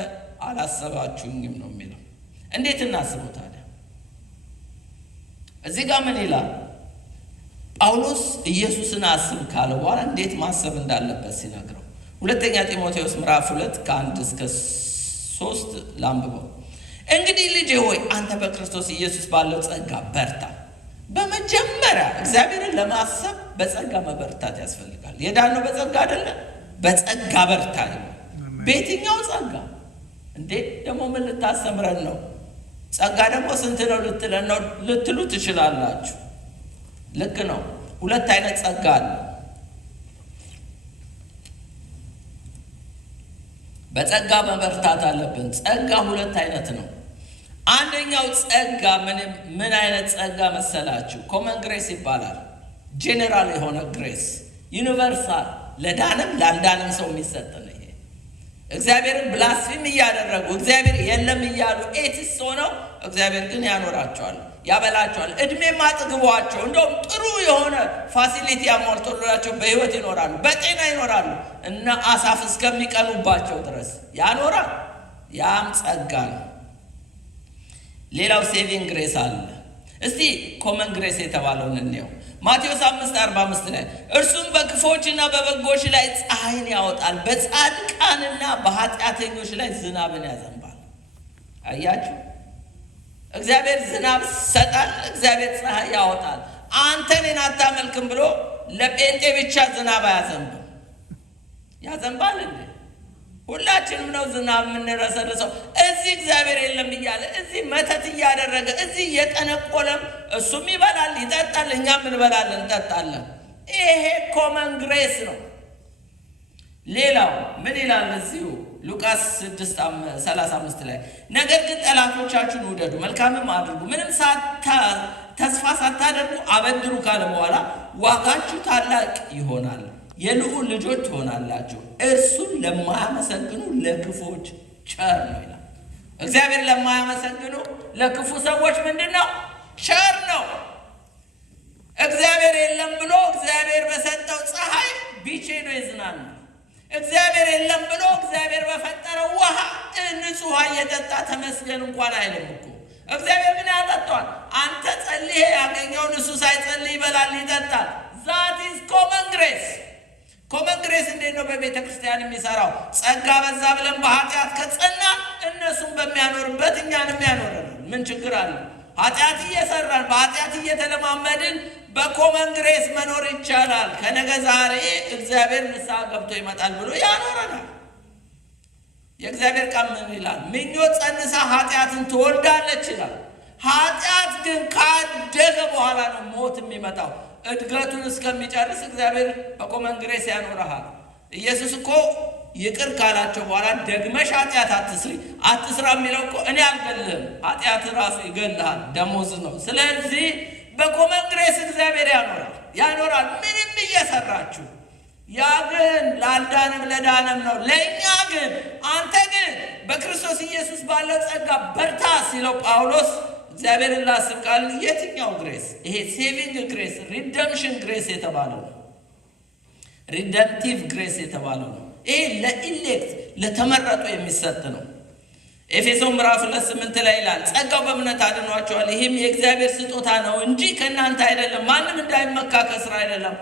አላሰባችሁኝም ነው የሚለው። እንዴት እናስበው ታዲያ? እዚህ ጋር ምን ይላል? ጳውሎስ ኢየሱስን አስብ ካለ በኋላ እንዴት ማሰብ እንዳለበት ሲነግረው ሁለተኛ ጢሞቴዎስ ምዕራፍ 2 ከ1 እስከ 3 ላንብበው። እንግዲህ ልጄ ሆይ አንተ በክርስቶስ ኢየሱስ ባለው ጸጋ በርታ። በመጀመሪያ እግዚአብሔርን ለማሰብ በጸጋ መበርታት ያስፈልጋል። የዳነው በጸጋ አይደለም? በጸጋ በርታ። በየትኛው ጸጋ እንዴ? ደግሞ ምን ልታስተምረን ነው? ጸጋ ደግሞ ስንት ነው ልትሉ ትችላላችሁ። ልክ ነው። ሁለት አይነት ጸጋ አለ። በጸጋ መበርታት አለብን። ጸጋ ሁለት አይነት ነው። አንደኛው ጸጋ ምን አይነት ጸጋ መሰላችሁ? ኮመን ግሬስ ይባላል። ጄኔራል የሆነ ግሬስ፣ ዩኒቨርሳል፣ ለዳንም ላልዳንም ሰው የሚሰጥ ነው። ይሄ እግዚአብሔርን ብላስፊም እያደረጉ እግዚአብሔር የለም እያሉ ኤቲስት ሆነው እግዚአብሔር ግን ያኖራቸዋል፣ ያበላቸዋል፣ እድሜም አጥግቧቸው እንደውም ጥሩ የሆነ ፋሲሊቲ ያሟልቶላቸው በህይወት ይኖራሉ፣ በጤና ይኖራሉ እና አሳፍ እስከሚቀኑባቸው ድረስ ያኖራል። ያም ጸጋ ነው። ሌላው ሴቪንግ ግሬስ አለ። እስቲ ኮመን ግሬስ የተባለውን እንየው። ማቴዎስ 5:45 ላይ እርሱም በክፎችና በበጎች ላይ ፀሐይን ያወጣል፣ በጻድቃንና በኃጢአተኞች ላይ ዝናብን ያዘንባል። አያችሁ፣ እግዚአብሔር ዝናብ ይሰጣል፣ እግዚአብሔር ፀሐይ ያወጣል። አንተ እኔን አታመልክም ብሎ ለጴንጤ ብቻ ዝናብ አያዘንብም። ያዘንባል እንዴ? ሁላችንም ነው ዝናብ የምንረሰርሰው። እዚህ እግዚአብሔር የለም እያለ እዚህ መተት እያደረገ እዚህ እየጠነቆለም እሱም ይበላል ይጠጣል፣ እኛም እንበላለን እንጠጣለን። ይሄ ኮመን ግሬስ ነው። ሌላው ምን ይላል እዚሁ ሉቃስ 6:35 ላይ ነገር ግን ጠላቶቻችሁን ውደዱ፣ መልካምም አድርጉ፣ ምንም ተስፋ ሳታደርጉ አበድሩ ካለ በኋላ ዋጋችሁ ታላቅ ይሆናል፣ የልዑል ልጆች ትሆናላችሁ፣ እርሱን ለማያመሰግኑ ለክፎች ቸር ነው ይላል። እግዚአብሔር ለማያመሰግኑ ለክፉ ሰዎች ምንድን ነው? ቸር ነው። እግዚአብሔር የለም ብሎ እግዚአብሔር በሰጠው ፀሐይ ቢች ሄዶ ይዝናናል። እግዚአብሔር የለም ብሎ እግዚአብሔር በፈጠረው ውሃ ንጹህ ውሃ እየጠጣ ተመስገን እንኳን አይልም እኮ። እግዚአብሔር ምን ያጠጣዋል? አንተ ጸልዬ ያገኘውን እሱ ሳይጸልይ ይበላል ይጠጣል። ዛት ኢዝ ኮመን ግሬስ። ኮመን ግሬስ እንዴት ነው በቤተ ክርስቲያን የሚሰራው? ጸጋ በዛ ብለን በኃጢአት ከጸና እነሱም በሚያኖርበት እኛንም ያኖረናል። ምን ችግር አለ? ኃጢአት እየሰራን በኃጢአት እየተለማመድን በኮመን ግሬስ መኖር ይቻላል። ከነገ ዛሬ እግዚአብሔር ንስሐ ገብቶ ይመጣል ብሎ ያኖረናል። የእግዚአብሔር ቃል ምን ይላል? ምኞት ጸንሳ ኃጢአትን ትወልዳለች ይላል። ኃጢአት ግን ካደገ በኋላ ነው ሞት የሚመጣው። እድገቱን እስከሚጨርስ እግዚአብሔር በኮመን ግሬስ ያኖረሃል። ኢየሱስ እኮ ይቅር ካላቸው በኋላ ደግመሽ ኃጢአት አትስራ የሚለው እኮ እኔ አልገልህም፣ ኃጢአት ራሱ ይገልሃል፣ ደሞዝ ነው። ስለዚህ በኮመን ግሬስ እግዚአብሔር ያኖራል ምንም እየሰራችሁ። ያ ግን ላልዳንም ለዳንም ነው። ለእኛ ግን አንተ ግን በክርስቶስ ኢየሱስ ባለው ጸጋ በርታ ሲለው ጳውሎስ እግዚአብሔርን ላስብ ቃል የትኛው ግሬስ? ይሄ ሴቪንግ ግሬስ፣ ሪደምሽን ግሬስ የተባለው ነው። ሪደምቲቭ ግሬስ የተባለው ነው። ይሄ ለኢሌክት ለተመረጡ የሚሰጥ ነው። ኤፌሶን ምዕራፍ 2:8 ላይ ይላል ጸጋው በእምነት አድኗቸዋል፣ ይህም የእግዚአብሔር ስጦታ ነው እንጂ ከእናንተ አይደለም፣ ማንም እንዳይመካ ከሥራ አይደለም።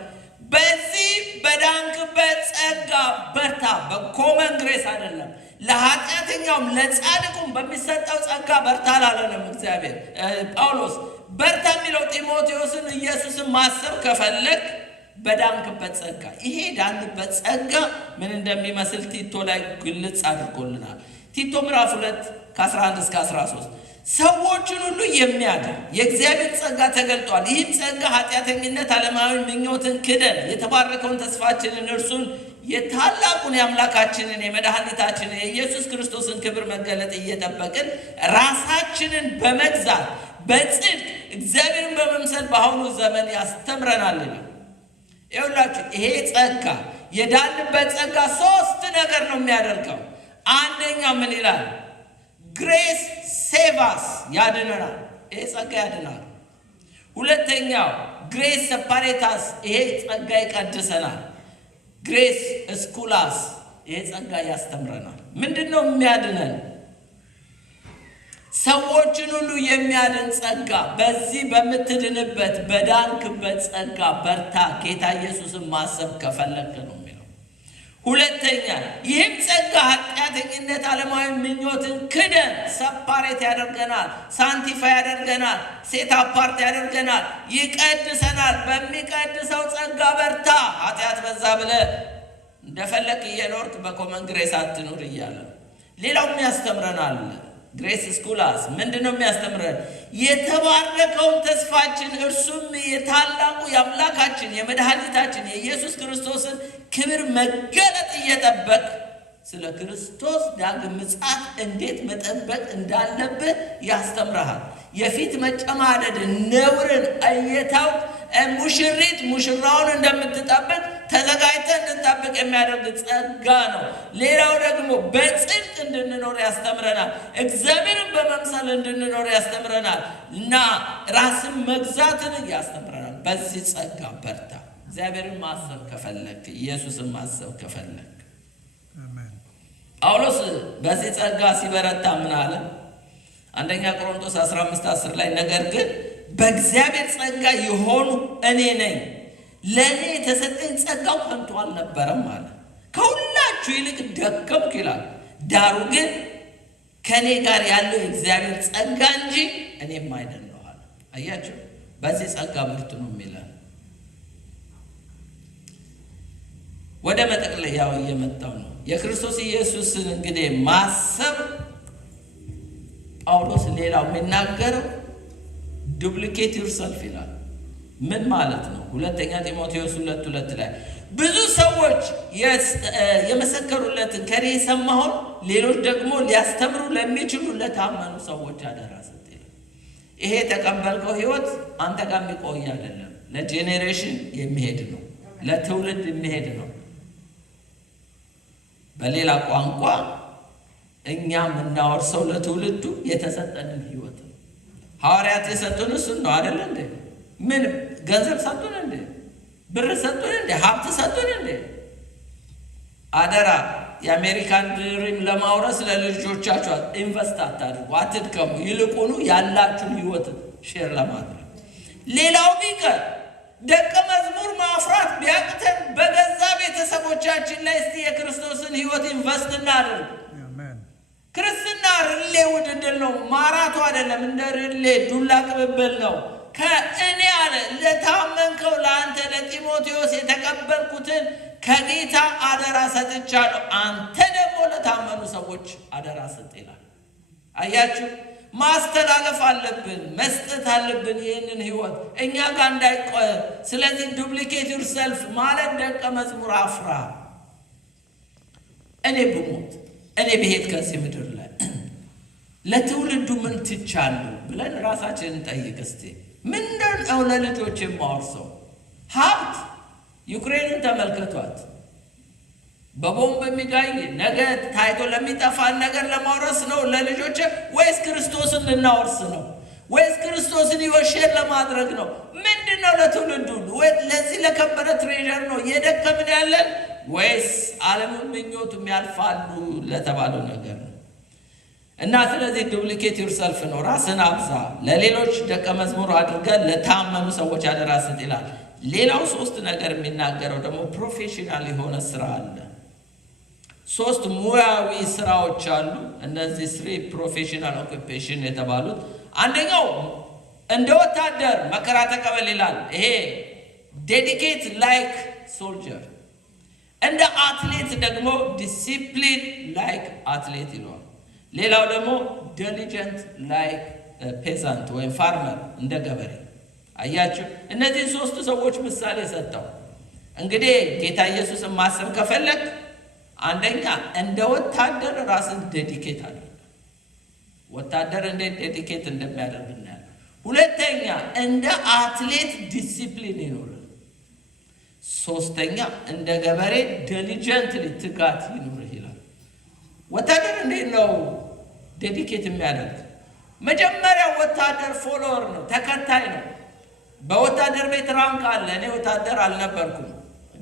በዚህ በዳንክበት ጸጋ በርታ። በኮመን ግሬስ አይደለም፣ ለኃጢአተኛውም ለጻድቁም በሚሰጠው ጸጋ በርታ አላለንም እግዚአብሔር። ጳውሎስ በርታ የሚለው ጢሞቴዎስን ኢየሱስን ማሰብ ከፈለግ በዳንክበት ጸጋ። ይሄ ዳንክበት ጸጋ ምን እንደሚመስል ቲቶ ላይ ግልጽ አድርጎልናል። ቲቶ ምዕራፍ 2 ከ11 እስከ 13 ሰዎችን ሁሉ የሚያድን የእግዚአብሔር ጸጋ ተገልጧል። ይህም ጸጋ ኃጢአተኝነት፣ ዓለማዊ ምኞትን ክደን የተባረከውን ተስፋችንን እርሱን የታላቁን የአምላካችንን የመድኃኒታችንን የኢየሱስ ክርስቶስን ክብር መገለጥ እየጠበቅን ራሳችንን በመግዛት በጽድቅ እግዚአብሔርን በመምሰል በአሁኑ ዘመን ያስተምረናል። ይኸውላችሁ ይሄ ጸጋ የዳንበት ጸጋ 3 ነገር ነው የሚያደርገው። አንደኛ ምን ይላል? ግሬስ ሴቫስ ያድነናል። ይሄ ጸጋ ያድናል። ሁለተኛው ግሬስ ሰፓሬታስ፣ ይሄ ጸጋ ይቀድሰናል። ግሬስ ስኩላስ፣ ይሄ ጸጋ ያስተምረናል። ምንድነው የሚያድነን? ሰዎችን ሁሉ የሚያድን ጸጋ። በዚህ በምትድንበት በዳንክበት ጸጋ በርታ፣ ጌታ ኢየሱስን ማሰብ ከፈለክ ነው የሚለው። ሁለተኛ ይህም ጸጋ ኃጢአተኝነት፣ ዓለማዊ ምኞትን ክደን ሰፓሬት ያደርገናል፣ ሳንቲፋይ ያደርገናል፣ ሴት አፓርት ያደርገናል፣ ይቀድሰናል። በሚቀድሰው ጸጋ በርታ። ኃጢአት በዛ ብለህ እንደፈለክ እየኖርክ በኮመን ግሬስ አትኑር እያለ ሌላውም ያስተምረናል። ግሬስ ስኩላስ ምንድነው የሚያስተምረን? የተባረከውን ተስፋችን እርሱም የታላቁ የአምላካችን የመድኃኒታችን የኢየሱስ ክርስቶስን ክብር መገለጥ እየጠበቅ ስለ ክርስቶስ ዳግም ምጽአት እንዴት መጠበቅ እንዳለብህ ያስተምረሃል። የፊት መጨማደድ ነውርን እየታውቅ ሙሽሪት ሙሽራውን እንደምትጠብቅ ተዘጋጅተን እንድንጠብቅ የሚያደርግ ጸጋ ነው። ሌላው ደግሞ በጽድቅ እንድንኖር ያስተምረናል። እግዚአብሔርን በመምሰል እንድንኖር ያስተምረናል እና ራስን መግዛትን ያስተምረናል። በዚህ ጸጋ በርታ። እግዚአብሔርን ማሰብ ከፈለክ፣ ኢየሱስን ማሰብ ከፈለክ። ጳውሎስ በዚህ ጸጋ ሲበረታ ምን አለ? አንደኛ ቆሮንቶስ 15:10 ላይ ነገር ግን በእግዚአብሔር ጸጋ የሆኑ እኔ ነኝ፣ ለእኔ የተሰጠኝ ጸጋው ከንቱ አልነበረም አለ። ከሁላችሁ ይልቅ ደከምኩ ይላል። ዳሩ ግን ከእኔ ጋር ያለው የእግዚአብሔር ጸጋ እንጂ እኔም አይደለሁ አለ። አያችሁ፣ በዚህ ጸጋ ብርቱ ነው የሚለን። ወደ መጠቅለያው እየመጣው ነው። የክርስቶስ ኢየሱስን እንግዲህ ማሰብ ጳውሎስ ሌላው የሚናገረው ዱፕሊኬት ዩርሰልፍ ይላል። ምን ማለት ነው? ሁለተኛ ጢሞቴዎስ 2:2 ላይ ብዙ ሰዎች የመሰከሩለትን ከኔ የሰማውን ሌሎች ደግሞ ሊያስተምሩ ለሚችሉ ለታመኑ ሰዎች አደራ ሰጥ ይላል። ይሄ የተቀበልከው ህይወት አንተ ጋር የሚቆይ አይደለም። ለጄኔሬሽን የሚሄድ ነው፣ ለትውልድ የሚሄድ ነው። በሌላ ቋንቋ እኛ የምናወርሰው ለትውልዱ የተሰጠንን ህይወት ነው። ሐዋርያት የሰጡን እሱን ነው አይደል እንዴ? ምን ገንዘብ ሰጡን እንዴ? ብር ሰጡን እንዴ? ሀብት ሰጡን እንዴ? አደራ የአሜሪካን ድሪም ለማውረስ ለልጆቻችሁ ኢንቨስት አታድርጉ፣ አትድከሙ። ይልቁኑ ያላችሁን ህይወት ሼር ለማድረግ። ሌላው ቢቀር ደቀ መዝሙር ማፍራት ቢያቅተን በገዛ ቤተሰቦቻችን ላይ እስቲ የክርስቶስን ህይወት ኢንቨስት እናድርግ። ክርስትና ሪሌ ውድድር ነው፣ ማራቶ አይደለም። እንደ ሪሌ ዱላ ቅብብል ነው። ከእኔ አለ ለታመንከው ለአንተ ለጢሞቴዎስ የተቀበልኩትን ከጌታ አደራ ሰጥቻለሁ፣ አንተ ደግሞ ለታመኑ ሰዎች አደራ ሰጥ ይላል። አያችሁ፣ ማስተላለፍ አለብን፣ መስጠት አለብን ይህንን ህይወት እኛ ጋር እንዳይቆይ። ስለዚህ ዱፕሊኬት ዩርሰልፍ ማለት ደቀ መዝሙር አፍራ። እኔ ብሞት እኔ ብሄድ ከዚህ ምድር ላይ ለትውልዱ ምን ትቻለሁ ብለን ራሳችንን ጠይቅ እስቲ። ምንድን ነው ለልጆች የማወርሰው? ሀብት ዩክሬንን ተመልከቷት። በቦምብ የሚጋይ ነገ ታይቶ ለሚጠፋን ነገር ለማውረስ ነው ለልጆች? ወይስ ክርስቶስን ልናወርስ ነው? ወይስ ክርስቶስን ይወሸር ለማድረግ ነው? ምንድን ነው ለትውልዱ? ለዚህ ለከበረ ትሬዠር ነው እየደከምን ያለን? ወይስ ዓለምን ምኞቱም ያልፋሉ ለተባለው ነገር ነው? እና ስለዚህ ዱፕሊኬት ዩርሰልፍ ነው። ራስን አብዛ፣ ለሌሎች ደቀ መዝሙር አድርገን ለታመኑ ሰዎች አደራ ስጥ ይላል። ሌላው ሶስት ነገር የሚናገረው ደግሞ ፕሮፌሽናል የሆነ ስራ አለ። ሶስት ሙያዊ ስራዎች አሉ። እነዚህ 3 ፕሮፌሽናል ኦኩፔሽን የተባሉት አንደኛው እንደ ወታደር መከራ ተቀበል ይላል። ይሄ ዴዲኬት ላይክ ሶልጀር። እንደ አትሌት ደግሞ ዲሲፕሊን ላይክ አትሌት ይሏል። ሌላው ደግሞ ዲሊጀንት ላይክ ፔዛንት ወይም ፋርመር እንደ ገበሬ። አያችሁ እነዚህ ሶስት ሰዎች ምሳሌ ሰጠው። እንግዲህ ጌታ ኢየሱስን ማሰብ ከፈለክ አንደኛ እንደ ወታደር ራስን ዴዲኬት አድርግ። ወታደር እንዴት ዴዲኬት እንደሚያደርግ እናያለን። ሁለተኛ እንደ አትሌት ዲሲፕሊን ይኖር። ሶስተኛ እንደ ገበሬ ዲሊጀንትሊ ትጋት ይኖር ይላል። ወታደር እንዴት ነው ዴዲኬት የሚያደርግ? መጀመሪያ ወታደር ፎሎወር ነው፣ ተከታይ ነው። በወታደር ቤት ራንክ አለ። እኔ ወታደር አልነበርኩም፣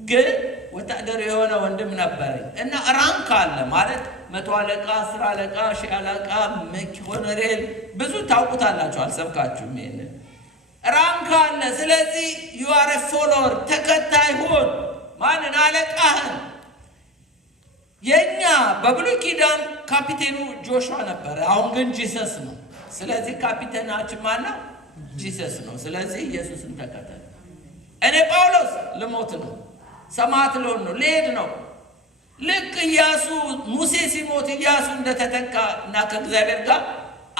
ግን ወታደር የሆነ ወንድም ነበረኝ እና ራንክ አለ ማለት 100 አለቃ፣ 10 አለቃ፣ 1000 አለቃ፣ ኮሎኔል ብዙ ታውቁታላችሁ፣ አልሰብካችሁም። ይሄንን ራንክ አለ። ስለዚህ you are a follower ተከታይ ሁን። ማንን? አለቃህን። የኛ በብሉይ ኪዳን ካፒቴኑ ጆሹዋ ነበር፣ አሁን ግን ጂሰስ ነው። ስለዚህ ካፒቴናችን ማነው? ጂሰስ ነው። ስለዚህ ኢየሱስን ተከተል። እኔ ጳውሎስ ልሞት ነው፣ ሰማዕት ልሆን ነው፣ ልሄድ ነው። ልክ ኢያሱ ሙሴ ሲሞት ኢያሱ እንደተተካ እና ከእግዚአብሔር ጋር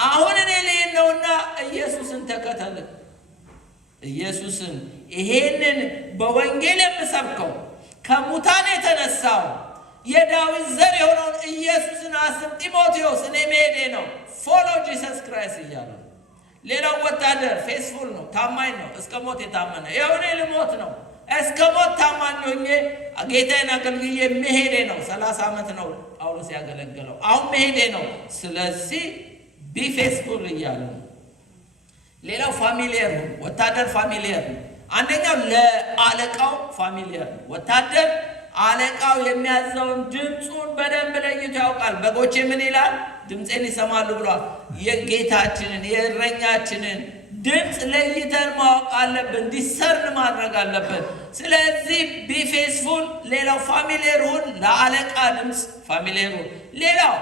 አሁን እኔ ልሄድ ነውና ኢየሱስን ተከተል። ኢየሱስን ይሄንን በወንጌል የምሰብከው ከሙታን የተነሳው የዳዊት ዘር የሆነውን ኢየሱስን አስብ። ጢሞቴዎስ እኔ መሄዴ ነው፣ ፎሎ ጂሰስ ክራይስት እያለ። ሌላው ወታደር ፌስፉል ነው፣ ታማኝ ነው፣ እስከ ሞት የታመነ። ይኸው እኔ ልሞት ነው፣ እስከ ሞት ታማኝ ሆኜ ጌታዬን አገልግዬ መሄዴ ነው። 30 ዓመት ነው ጳውሎስ ያገለገለው፣ አሁን መሄዴ ነው። ስለዚህ ቢ ፌስፉል እያለ ነው። ሌላው ፋሚሊየር ነው። ወታደር ፋሚሊየር ነው። አንደኛው ለአለቃው ፋሚሊየር ነው። ወታደር አለቃው የሚያዘውን ድምፁን በደንብ ለይቶ ያውቃል። በጎቼ ምን ይላል? ድምፄን ይሰማሉ ብሏል። የጌታችንን የእረኛችንን ድምፅ ለይተን ማወቅ አለብን፣ ዲሰርን ማድረግ አለብን። ስለዚህ ቢፌስፉል። ሌላው ፋሚሊየር ሁን፣ ለአለቃ ድምፅ ፋሚሊየር ሁን። ሌላው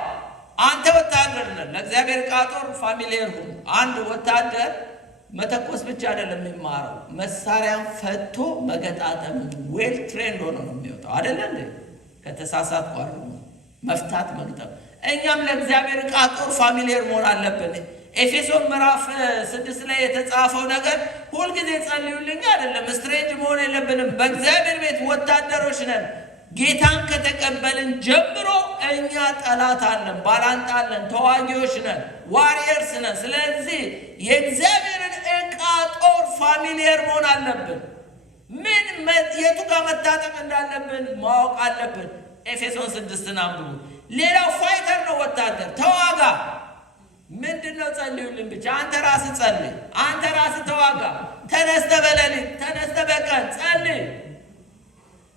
አንተ ወታደር ነህ፣ ለእግዚአብሔር ቃጦር ፋሚሊየር ሁን። አንድ ወታደር መተኮስ ብቻ አይደለም የሚማረው፣ መሳሪያን ፈቶ መገጣጠም ዌል ትሬንድ ሆኖ ነው የሚወጣው። አይደለ እንዴ? ከተሳሳት ቋር መፍታት መግጠም። እኛም ለእግዚአብሔር ቃጦር ፋሚሊየር መሆን አለብን። ኤፌሶን ምዕራፍ 6 ላይ የተጻፈው ነገር ሁልጊዜ ጸልዩልኝ አይደለም፣ ስትሬንጅ መሆን የለብንም። በእግዚአብሔር ቤት ወታደሮች ነን። ጌታን ከተቀበልን ጀምሮ እኛ ጠላት አለን፣ ባላንጣ አለን፣ ተዋጊዎች ነን፣ ዋሪየርስ ነን። ስለዚህ የእግዚአብሔርን ዕቃ ጦር ፋሚሊየር መሆን አለብን። የቱ ጋር መታጠቅ እንዳለብን ማወቅ አለብን። ኤፌሶን 6 አንብቡ። ሌላው ፋይተር ነው ወታደር፣ ተዋጋ። ምንድነው? ጸልዩልን ብቻ። አንተ ራስህ ጸልይ፣ አንተ ራስህ ተዋጋ። ተነስተ በሌሊት ተነስተ በቀን ጸልይ።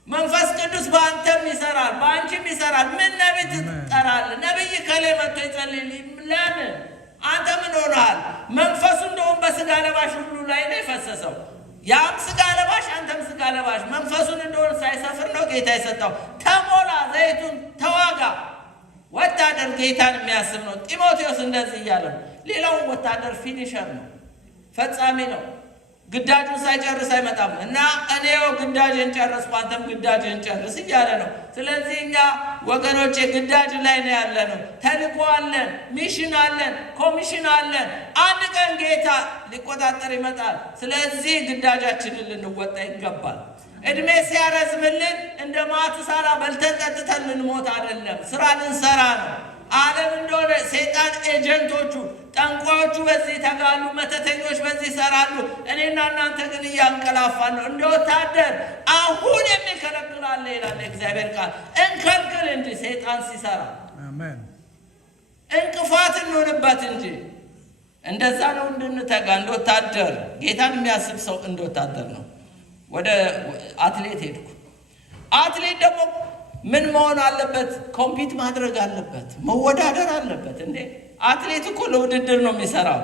መንፈስ ቅዱስ በአንተም ይሰራል፣ በአንቺም ይሰራል። ምን ነቢይ ትጠራለህ? ነቢይ ከሌ መጥቶ ይጸልይልኝ። ለምን? አንተ ምን ሆነሃል? መንፈሱ እንደውም በስጋ ለባሽ ሁሉ ላይ ነው የፈሰሰው። ያም ስጋ ለባሽ አንተም ስጋ ለባሽ። መንፈሱን እንደሆነ ሳይሰፍር ነው ጌታ የሰጠው። ተሞላ፣ ዘይቱን ተዋጋ። ወታደር ጌታን የሚያስብ ነው። ጢሞቴዎስ እንደዚህ እያለ ነው። ሌላው ወታደር ፊኒሸር ነው፣ ፈጻሚ ነው። ግዳጁን ሳይጨርስ አይመጣም እና እኔው ግዳጅን ጨርስ፣ አንተም ግዳጅን ጨርስ እያለ ነው። ስለዚህ እኛ ወገኖቼ ግዳጅ ላይ ነው ያለ ነው። ተልእኮ አለን፣ ሚሽን አለን፣ ኮሚሽን አለን። አንድ ቀን ጌታ ሊቆጣጠር ይመጣል። ስለዚህ ግዳጃችንን ልንወጣ ይገባል። እድሜ ሲያረዝምልን እንደ ማቱሳላ በልተን ጠጥተን ልንሞት አይደለም፣ ስራ ልንሰራ ነው። ዓለም እንደሆነ ሰይጣን ኤጀንቶቹ ጠንቋዮቹ በዚህ ተጋሉ፣ መተተኞች በዚህ ይሰራሉ። እኔና እናንተ ግን እያንቀላፋን ነው። እንደ ወታደር አሁን የሚከለክል አለ ይላል እግዚአብሔር ቃል። እንከልክል እንጂ ሰይጣን ሲሰራ አሜን፣ እንቅፋት እንሆንበት እንጂ። እንደዛ ነው እንድንተጋ። እንደ ወታደር ጌታን የሚያስብ ሰው እንደ ወታደር ነው። ወደ አትሌት ሄድኩ። አትሌት ደግሞ ምን መሆን አለበት? ኮምፒት ማድረግ አለበት፣ መወዳደር አለበት። እንዴ አትሌት እኮ ለውድድር ነው የሚሰራው።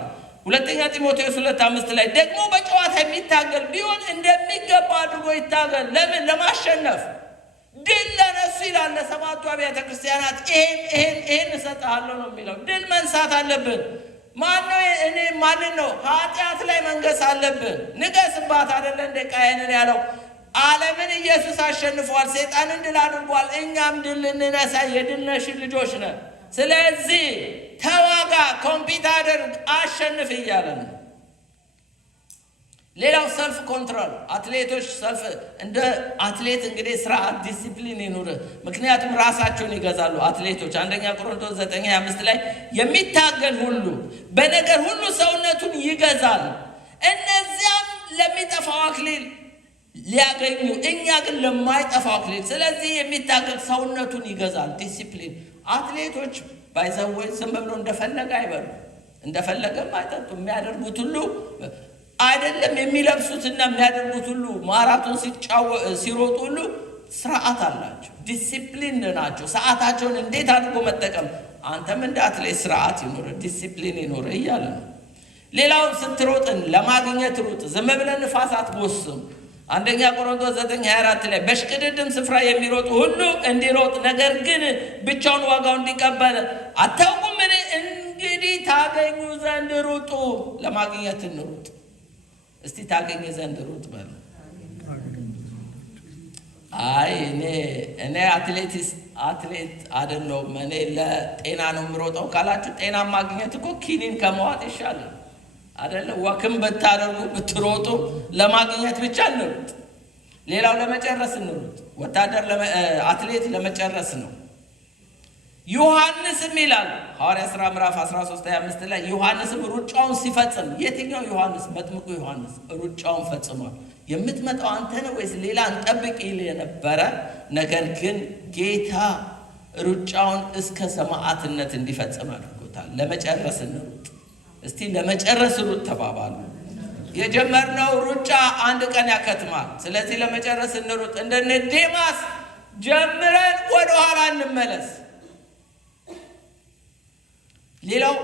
ሁለተኛ ጢሞቴዎስ 2:5 ላይ ደግሞ በጨዋታ የሚታገል ቢሆን እንደሚገባ አድርጎ ይታገል። ለምን? ለማሸነፍ ድል ለነሱ ይላል ለሰባቱ አብያተ ክርስቲያናት። ይሄን እሰጥሃለሁ ነው የሚለው። ድል መንሳት አለብን። ማነው? እኔ ማንን ነው? ኃጢአት ላይ መንገስ አለብን። ንገስባት አይደለ እንደ ቃየንን ያለው። ዓለምን ኢየሱስ አሸንፏል፣ ሰይጣንን ድል አድርጓል። እኛም ድል ልንነሳ የድል ነሽ ልጆች ነን። ስለዚህ ተዋጋ፣ ኮምፒት አድርግ፣ አሸንፍ እያለ ነው። ሌላው ሰልፍ ኮንትሮል። አትሌቶች ሰልፍ እንደ አትሌት እንግዲህ ስርዓት ዲሲፕሊን ይኑር። ምክንያቱም ራሳቸውን ይገዛሉ አትሌቶች። አንደኛ ቆሮንቶስ 9:5 ላይ የሚታገል ሁሉ በነገር ሁሉ ሰውነቱን ይገዛል፣ እነዚያም ለሚጠፋው አክሊል ሊያገኙ፣ እኛ ግን ለማይጠፋው አክሊል። ስለዚህ የሚታገል ሰውነቱን ይገዛል። ዲሲፕሊን። አትሌቶች ባይዘወይ ዝም ብሎ እንደፈለገ አይበሉ፣ እንደፈለገም አይጠጡ። የሚያደርጉት ሁሉ አይደለም የሚለብሱትና የሚያደርጉት ሁሉ ማራቶን ሲሮጡ ሁሉ ስርዓት አላቸው፣ ዲሲፕሊን ናቸው። ሰዓታቸውን እንዴት አድርጎ መጠቀም። አንተም እንደ አትሌት ስርዓት ይኖር፣ ዲሲፕሊን ይኖር እያለ ነው። ሌላው ስትሮጥን ለማግኘት ሩጥ፣ ዝም ብለን ንፋስ አትጎስም። አንደኛ ቆሮንቶስ 9:24 ላይ በሽቅድድም ስፍራ የሚሮጡ ሁሉ እንዲሮጥ፣ ነገር ግን ብቻውን ዋጋው እንዲቀበል አታውቁምን? እንግዲህ ታገኙ ዘንድ ሩጡ። ለማግኘት እንሩጥ። እስቲ ታገኘ ዘንድ ሩጥ በል። አይ እኔ አትሌት አይደለሁም፣ እኔ ለጤና ነው የምሮጠው ካላችሁ ጤና ማግኘት እኮ ኪኒን ከመዋጥ ይሻላል አይደለ? ወክም ብታደርጉ ብትሮጡ ለማግኘት ብቻ እንሩጥ። ሌላው ለመጨረስ እንሩጥ። አትሌት ለመጨረስ ነው። ዮሐንስም ይላል ሐዋርያ ሥራ ምዕራፍ 13:25 ላይ ዮሐንስም ሩጫውን ሲፈጽም፣ የትኛው ዮሐንስ? መጥምቁ ዮሐንስ ሩጫውን ፈጽሟል። የምትመጣው አንተ ነህ ወይስ ሌላ እንጠብቅ ይል የነበረ፣ ነገር ግን ጌታ ሩጫውን እስከ ሰማዕትነት እንዲፈጽም አድርጎታል። ለመጨረስ እንሩጥ። እስቲ ለመጨረስ ሩጥ ተባባሉ። የጀመርነው ሩጫ አንድ ቀን ያከትማል። ስለዚህ ለመጨረስ እንሩጥ። እንደነ ዴማስ ጀምረን ወደ ኋላ እንመለስ። ሌላው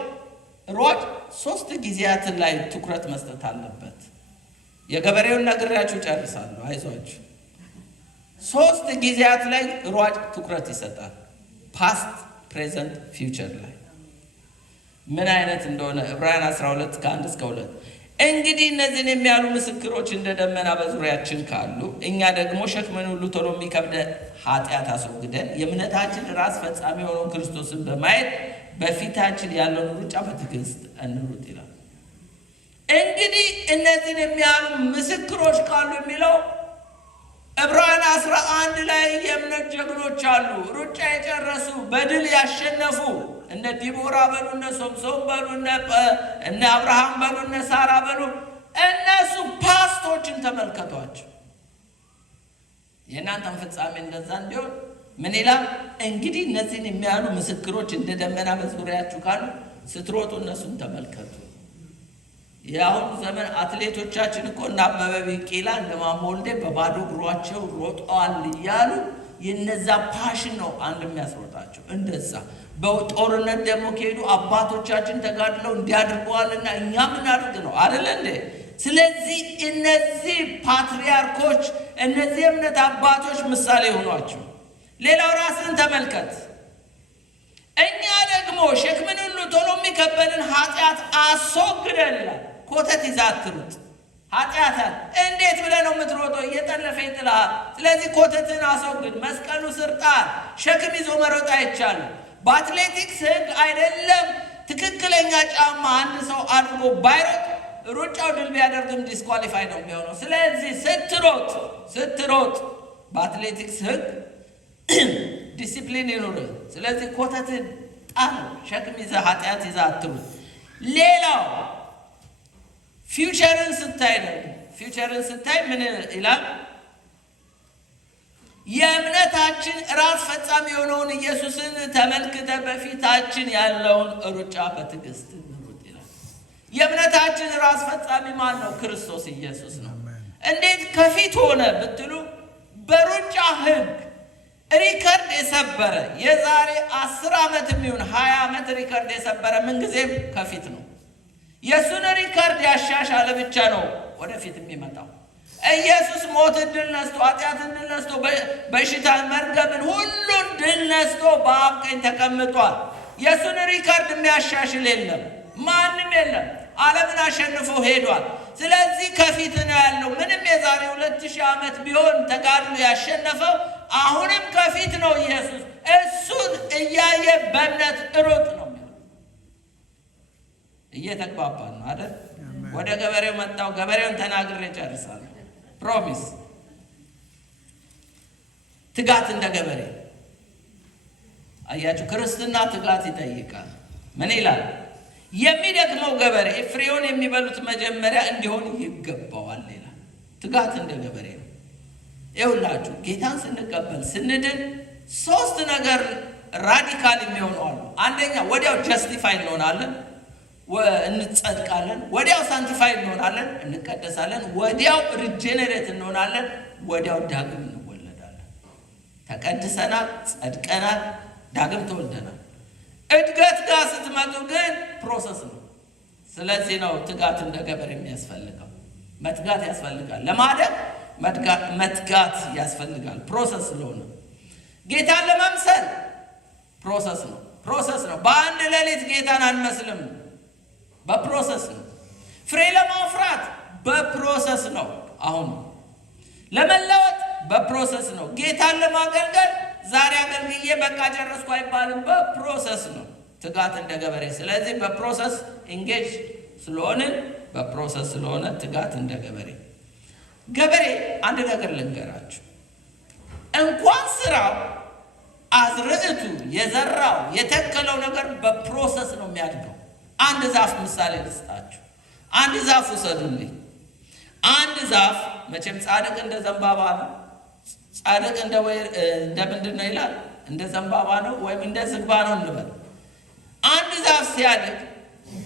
ሯጭ 3 ጊዜያት ላይ ትኩረት መስጠት አለበት። የገበሬውን ነግሬያችሁ ጨርሳለሁ፣ አይዟችሁ። 3 ጊዜያት ላይ ሯጭ ትኩረት ይሰጣል። ፓስት፣ ፕሬዘንት፣ ፊውቸር ላይ ምን አይነት እንደሆነ ዕብራውያን 12:1-2 እንግዲህ እነዚህን የሚያሉ ምስክሮች እንደ ደመና በዙሪያችን ካሉ፣ እኛ ደግሞ ሸክምን ሁሉ ቶሎ የሚከብደ ኃጢአት አስወግደን የእምነታችን ራስ ፈጻሚ የሆነውን ክርስቶስን በማየት በፊታችን ያለውን ሩጫ በትዕግስት እንሩጥ ይላል። እንግዲህ እነዚህን የሚያሉ ምስክሮች ካሉ የሚለው ዕብራውያን 11 ላይ የእምነት ጀግኖች አሉ፣ ሩጫ የጨረሱ በድል ያሸነፉ። እነ ዲቦራ በሉ፣ እነ ሶምሶን በሉ፣ እነ አብርሃም በሉ፣ እነ ሳራ በሉ። እነሱ ፓስቶችን ተመልከቷቸው። የእናንተን ፍጻሜ እንደዛ እንዲሆን ምን ይላል? እንግዲህ እነዚህን የሚያሉ ምስክሮች እንደ ደመና በዙሪያችሁ ካሉ፣ ስትሮጡ እነሱን ተመልከቱ። የአሁኑ ዘመን አትሌቶቻችን እኮ እና አበበ ቢቂላ እነ ማሞ ወልዴ በባዶ እግሯቸው ሮጠዋል እያሉ የነዛ ፓሽን ነው አንድ የሚያስሮጣቸው። እንደዛ በጦርነት ደግሞ ከሄዱ አባቶቻችን ተጋድለው እንዲያድርገዋልና እኛ ምን አድርግ ነው አይደለ እንዴ? ስለዚህ እነዚህ ፓትሪያርኮች፣ እነዚህ እምነት አባቶች ምሳሌ ሆኗቸው። ሌላው ራስን ተመልከት። እኛ ደግሞ ሸክምን ሁሉ ቶሎ የሚከበድን ኃጢአት አስወግደን ይላል። ኮተት ይዛ አትሩጥ። ኃጢአትን እንዴት ብለህ ነው የምትሮጠው? እየጠለፈ ይጥልሃል። ስለዚህ ኮተትን አስወግድ፣ መስቀሉ ስር ጣል። ሸክም ይዞ መሮጥ አይቻልም። በአትሌቲክስ ሕግ አይደለም ትክክለኛ ጫማ አንድ ሰው አድርጎ ባይሮጥ ሩጫው ድል ቢያደርግም ዲስኳሊፋይ ነው የሚሆነው። ስለዚህ ስትሮጥ በአትሌቲክስ ሕግ ዲሲፕሊን ይኑር። ስለዚህ ኮተትን ጣል። ሸክም ይዘህ ኃጢአት ይዘህ አትሩጥ። ሌላው ፊውቸርን ስታይ ምን ይላል? የእምነታችን ራስ ፈጻሚ የሆነውን ኢየሱስን ተመልክተ በፊታችን ያለውን ሩጫ በትዕግስት እንሩጥ ይላል። የእምነታችን ራስ ፈጻሚ ማን ነው? ክርስቶስ ኢየሱስ ነው። እንዴት ከፊት ሆነ ብትሉ፣ በሩጫ ሕግ ሪከርድ የሰበረ የዛሬ 10 ዓመት የሚሆን 20 ዓመት ሪከርድ የሰበረ ምንጊዜም ከፊት ነው። የሱን ሪከርድ ያሻሻለ ብቻ ነው ወደፊት የሚመጣው። ኢየሱስ ሞትን ድል ነስቶ፣ ኃጢአትን ድል ነስቶ፣ በሽታን፣ መርገምን ሁሉን ድል ነስቶ በአብ ቀኝ ተቀምጧል። የሱን ሪከርድ የሚያሻሽል የለም፣ ማንም የለም። ዓለምን አሸንፎ ሄዷል። ስለዚህ ከፊት ነው ያለው። ምንም የዛሬ 2000 ዓመት ቢሆን ተጋድሎ ያሸነፈው አሁንም ከፊት ነው ኢየሱስ። እሱን እያየ በእምነት ሩጥ ነው የሚለው። እየተግባባን ነው አይደል? ወደ ገበሬው መጣው። ገበሬውን ተናግሬ ጨርሳለሁ። ፕሮሚስ። ትጋት እንደ ገበሬ አያችሁ። ክርስትና ትጋት ይጠይቃል። ምን ይላል? የሚደክመው ገበሬ ፍሬውን የሚበሉት መጀመሪያ እንዲሆን ይገባዋል ይላል። ትጋት እንደ ገበሬ ነው። ይኸውላችሁ ጌታን ስንቀበል ስንድን 3 ነገር ራዲካል የሚሆኑ አሉ። አንደኛ ወዲያው ጀስቲፋይ እንሆናለን፣ እንጸድቃለን። ወዲያው ሳንቲፋይ እንሆናለን፣ እንቀደሳለን። ወዲያው ሪጀነሬት እንሆናለን፣ ወዲያው ዳግም እንወለዳለን። ተቀድሰናል፣ ጸድቀናል፣ ዳግም ተወልደናል። እድገት ጋር ስትመጡ ግን ፕሮሰስ ነው። ስለዚህ ነው ትጋት እንደ ገበሬ የሚያስፈልገው። መትጋት ያስፈልጋል። ለማደግ መትጋት ያስፈልጋል። ፕሮሰስ ስለሆነ ጌታን ለመምሰል ፕሮሰስ ነው። በአንድ ሌሊት ጌታን አንመስልም። በፕሮሰስ ነው። ፍሬ ለማፍራት በፕሮሰስ ነው። አሁን ለመለወጥ በፕሮሰስ ነው። ጌታን ለማገልገል ዛሬ አገልግዬ በቃ ጨረስኩ አይባልም። በፕሮሰስ ነው ትጋት እንደ ገበሬ። ስለዚህ በፕሮሰስ ኢንጌጅ ስለሆነ ትጋት እንደ ገበሬ። ገበሬ አንድ ነገር ልንገራችሁ፣ እንኳን ስራው አዝርዕቱ የዘራው የተከለው ነገር በፕሮሰስ ነው የሚያድገው። አንድ ዛፍ ምሳሌ ልስጣችሁ። አንድ ዛፍ ውሰዱልኝ። አንድ ዛፍ መቼም ጻድቅ እንደ ዘንባባ ነው። ጻድቅ እንደ ምንድን ነው ይላል? እንደ ዘንባባ ነው ወይም እንደ ዝግባ ነው እንበል። አንድ ዛፍ ሲያድግ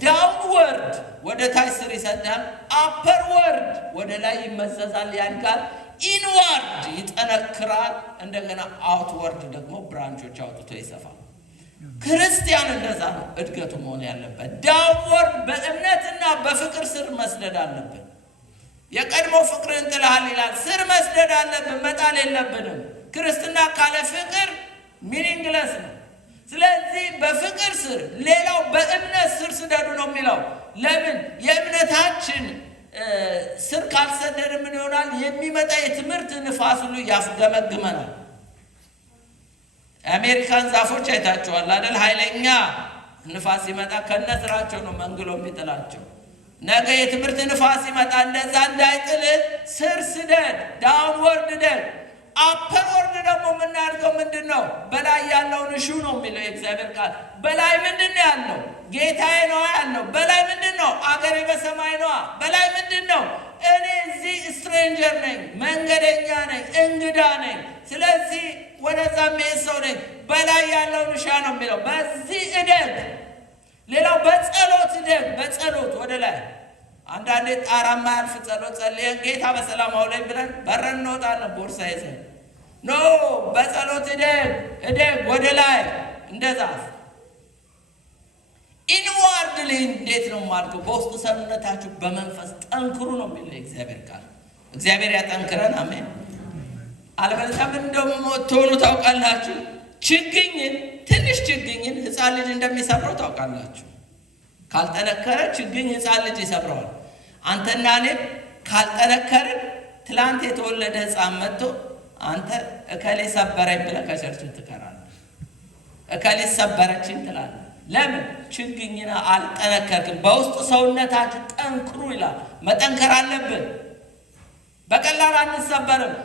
ዳውንወርድ ወደ ታች ስር ይሰዳል፣ አፐርወርድ ወደ ላይ ይመዘዛል፣ ያድጋል። ኢንዋርድ ይጠነክራል፣ እንደገና አውትወርድ ደግሞ ብራንቾች አውጥቶ ይሰፋል። ክርስቲያን እንደዛ ነው እድገቱ መሆን ያለበት። ዳውንወርድ በእምነትና በፍቅር ስር መስደድ አለብን። የቀድሞ ፍቅርን ጥለሃል ይላል። ስር መስደድ አለብን፣ መጣል የለብንም። ክርስትና ካለ ፍቅር ሚኒንግለስ ነው። ስለዚህ በፍቅር ስር፣ ሌላው በእምነት ስር ስደዱ ነው የሚለው። ለምን? የእምነታችን ስር ካልሰደድ ምን ይሆናል? የሚመጣ የትምህርት ንፋስ ሁሉ ያስገመግመናል። የአሜሪካን ዛፎች አይታችኋል አይደል? ኃይለኛ ንፋስ ሲመጣ ከነስራቸው ነው መንግሎ የሚጥላቸው። ነገ የትምህርት ንፋስ ሲመጣ እንደዛ እንዳይጥል ስር ስደድ፣ ዳውንወርድ ደድ። አፐርወርድ ደግሞ የምናድገው ምንድን ነው? በላይ ያለውን እሹ ነው የሚለው የእግዚአብሔር ቃል። በላይ ምንድን ነው ያለው? ጌታዬ ነው ያለው። በላይ ምንድን ነው? አገሬ በሰማይ ነዋ። በላይ ምንድን ነው? እኔ እዚህ ስትሬንጀር ነኝ፣ መንገደኛ ነኝ፣ እንግዳ ነኝ። ስለዚህ ወደዛ መሄድ ሰው ነኝ። በላይ ያለውን እሻ ነው የሚለው። በዚህ እደግ። ሌላው በጸሎት እደግ። በጸሎት ወደ ላይ። አንዳንዴ ጣራማ ያልፍ ጸሎት ጸልየን ጌታ በሰላም አውለኝ ብለን በረን እንወጣለን ቦርሳ ይዘን። ኖ በጸሎት እደግ ወደ ላይ እንደዛ። ኢንዋርድሊ እንዴት ነው የማድገው? በውስጡ ሰውነታችሁ በመንፈስ ጠንክሩ ነው የሚለው የእግዚአብሔር ቃል። እግዚአብሔር ያጠንክረን። አሜን። አለበለዚያ ምን እንደምትሆኑ ታውቃላችሁ? ትንሽ ችግኝን ሕፃን ልጅ እንደሚሰብረው ታውቃላችሁ። ካልጠነከረ ችግኝ ሕፃን ልጅ ይሰብረዋል። አንተና እኔም ካልጠነከርን ትላንት የተወለደ ሕፃን መጥቶ አንተ እከሌ ሰበረኝ ብለህ ከቸርች ትቀራለህ። እከሌ ሰበረችኝ ትላለህ። ለምን? ችግኝና አልጠነከርክም። በውስጥ ሰውነታችሁ ጠንክሩ ይላል። መጠንከር አለብን። በቀላል አንሰበርም።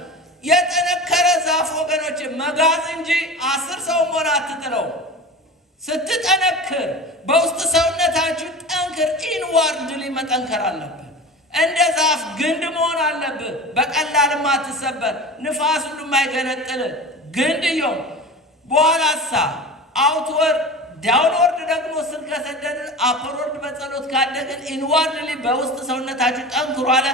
የጠነከረ ዛፍ ወገኖች መጋዝ እንጂ 10 ሰው ሆነ አትጥለው። ስትጠነክር በውስጥ ሰውነታችሁ ጠንክር። ኢንዋርድሊ መጠንከር አለብን። እንደ ዛፍ ግንድ መሆን አለብን። በቀላልም አትሰበር። ንፋስ ሁሉ የማይገነጥል ግንድ ይሁን። በኋላሳ አውትወርድ ዳውንወርድ ደግሞ ስር ከሰደድን፣ አፕወርድ በጸሎት ካደግን፣ ኢንዋርድሊ በውስጥ ሰውነታችሁ ጠንክሩ አለ።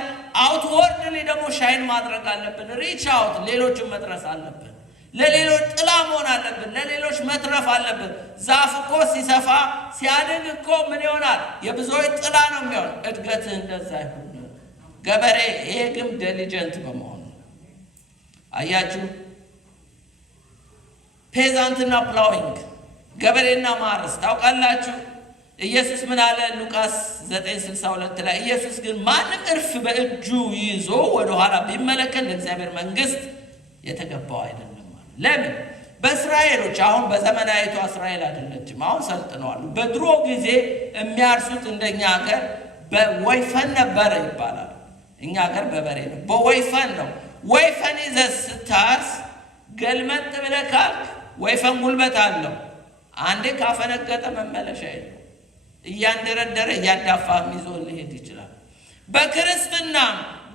አውትወርድሊ ደግሞ ሻይን ማድረግ አለብን። ሪች አውት ሌሎችን መድረስ አለብን። ለሌሎች ጥላ መሆን አለብን። ለሌሎች መትረፍ አለብን። ዛፍ እኮ ሲሰፋ ሲያድግ እኮ ምን ይሆናል? የብዙዎች ጥላ ነው የሚሆን። እድገትህ እንደዛ ይሁን ገበሬ። ይሄ ግን ዲሊጀንት በመሆን ነው። አያችሁ፣ ፔዛንትና ፕላዊንግ፣ ገበሬና ማረስ ታውቃላችሁ። ኢየሱስ ምን አለ? ሉቃስ 9:62 ላይ ኢየሱስ ግን ማንም እርፍ በእጁ ይዞ ወደ ኋላ ቢመለከት ለእግዚአብሔር መንግሥት የተገባው አይደለም። ለምን? በእስራኤሎች አሁን በዘመናዊቷ እስራኤል አይደለችም፣ አሁን ሰልጥነዋል። በድሮ ጊዜ የሚያርሱት እንደኛ ሀገር በወይፈን ነበረ ይባላል። እኛ ሀገር በበሬ ነው፣ በወይፈን ነው። ወይፈን ይዘህ ስታርስ ገልመጥ ብለህ ካልክ ወይፈን ጉልበት አለው። አንዴ ካፈነገጠ መመለሻ የለው። እያንደረደረ እያዳፋም ይዞ ሊሄድ ይችላል። በክርስትና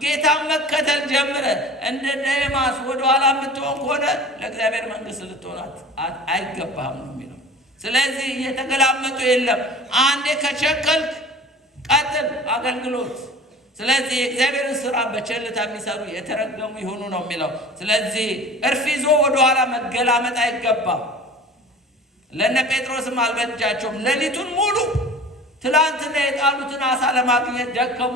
ጌታን መከተል ጀምረ እንደ ዴማስ ወደ ኋላ የምትሆን ከሆነ ለእግዚአብሔር መንግሥት ልትሆናት አይገባህም ነው የሚለው። ስለዚህ እየተገላመጡ የለም። አንዴ ከቸከልክ ቀጥል አገልግሎት። ስለዚህ የእግዚአብሔርን ስራ በቸልታ የሚሰሩ የተረገሙ ይሆኑ ነው የሚለው። ስለዚህ እርፍ ይዞ ወደ ኋላ መገላመጥ አይገባም። ለነ ጴጥሮስም አልበጃቸውም። ሌሊቱን ሙሉ ትላንትና የጣሉትን አሳ ለማግኘት ደከሙ፣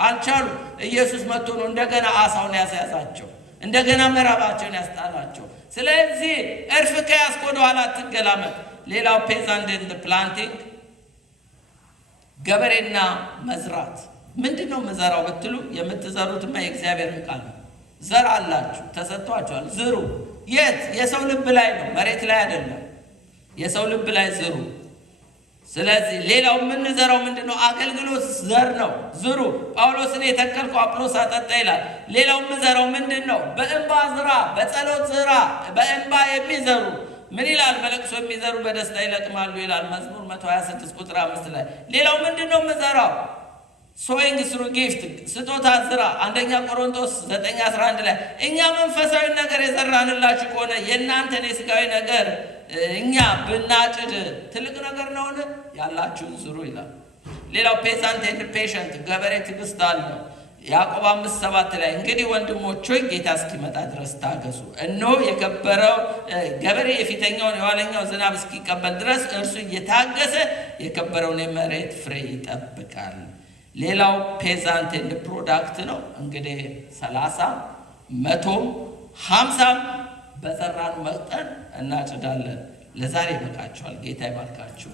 አልቻሉ። ኢየሱስ መጥቶ ነው እንደገና አሳውን ያስያዛቸው፣ እንደገና ምዕራባቸውን ያስጣላቸው። ስለዚህ እርፍ ከያዝክ ወደ ኋላ አትገላመጥ። ሌላው ፔዛንት ኤንድ ፕላንቲንግ፣ ገበሬና መዝራት። ምንድን ነው የምዘራው ብትሉ የምትዘሩትማ የእግዚአብሔርን ቃል ነው። ዘር አላችሁ፣ ተሰጥቷችኋል፣ ዝሩ። የት? የሰው ልብ ላይ ነው፣ መሬት ላይ አይደለም። የሰው ልብ ላይ ዝሩ። ስለዚህ ሌላው የምንዘራው ምንድን ነው? አገልግሎት ዘር ነው፣ ዝሩ። ጳውሎስን የተከልኩ አጵሎስ አጠጣ ይላል። ሌላው የምዘራው ምንድን ነው? በእንባ ዝራ፣ በጸሎት ዝራ። በእንባ የሚዘሩ ምን ይላል? በለቅሶ የሚዘሩ በደስታ ይለቅማሉ ይላል መዝሙር 126 ቁጥር 5 ላይ። ሌላው ምንድን ነው የምዘራው? ሶዊንግ ስሩ ጊፍት፣ ስጦታ ዝራ። አንደኛ ቆሮንቶስ 9:11 ላይ እኛ መንፈሳዊ ነገር የዘራንላችሁ ከሆነ የእናንተን የሥጋዊ ነገር እኛ ብናጭድ ትልቅ ነገር ነውን? ያላችሁን ዝሩ ይላል። ሌላው ፔዛንት ኤንድ ፔሸንት፣ ገበሬ ትዕግስት አለው። ያዕቆብ 5:7 ላይ እንግዲህ ወንድሞች ሆይ ጌታ እስኪመጣ ድረስ ታገሱ። እነሆ የከበረው ገበሬ የፊተኛውን የኋለኛው ዝናብ እስኪቀበል ድረስ እርሱ እየታገሰ የከበረውን የመሬት ፍሬ ይጠብቃል። ሌላው ፔዛንት ኤንድ ፕሮዳክት ነው። እንግዲህ 30 100 50 በዘራኑ መጠን እናጭዳለን። ለዛሬ ይበቃችኋል። ጌታ ይባርካችሁ።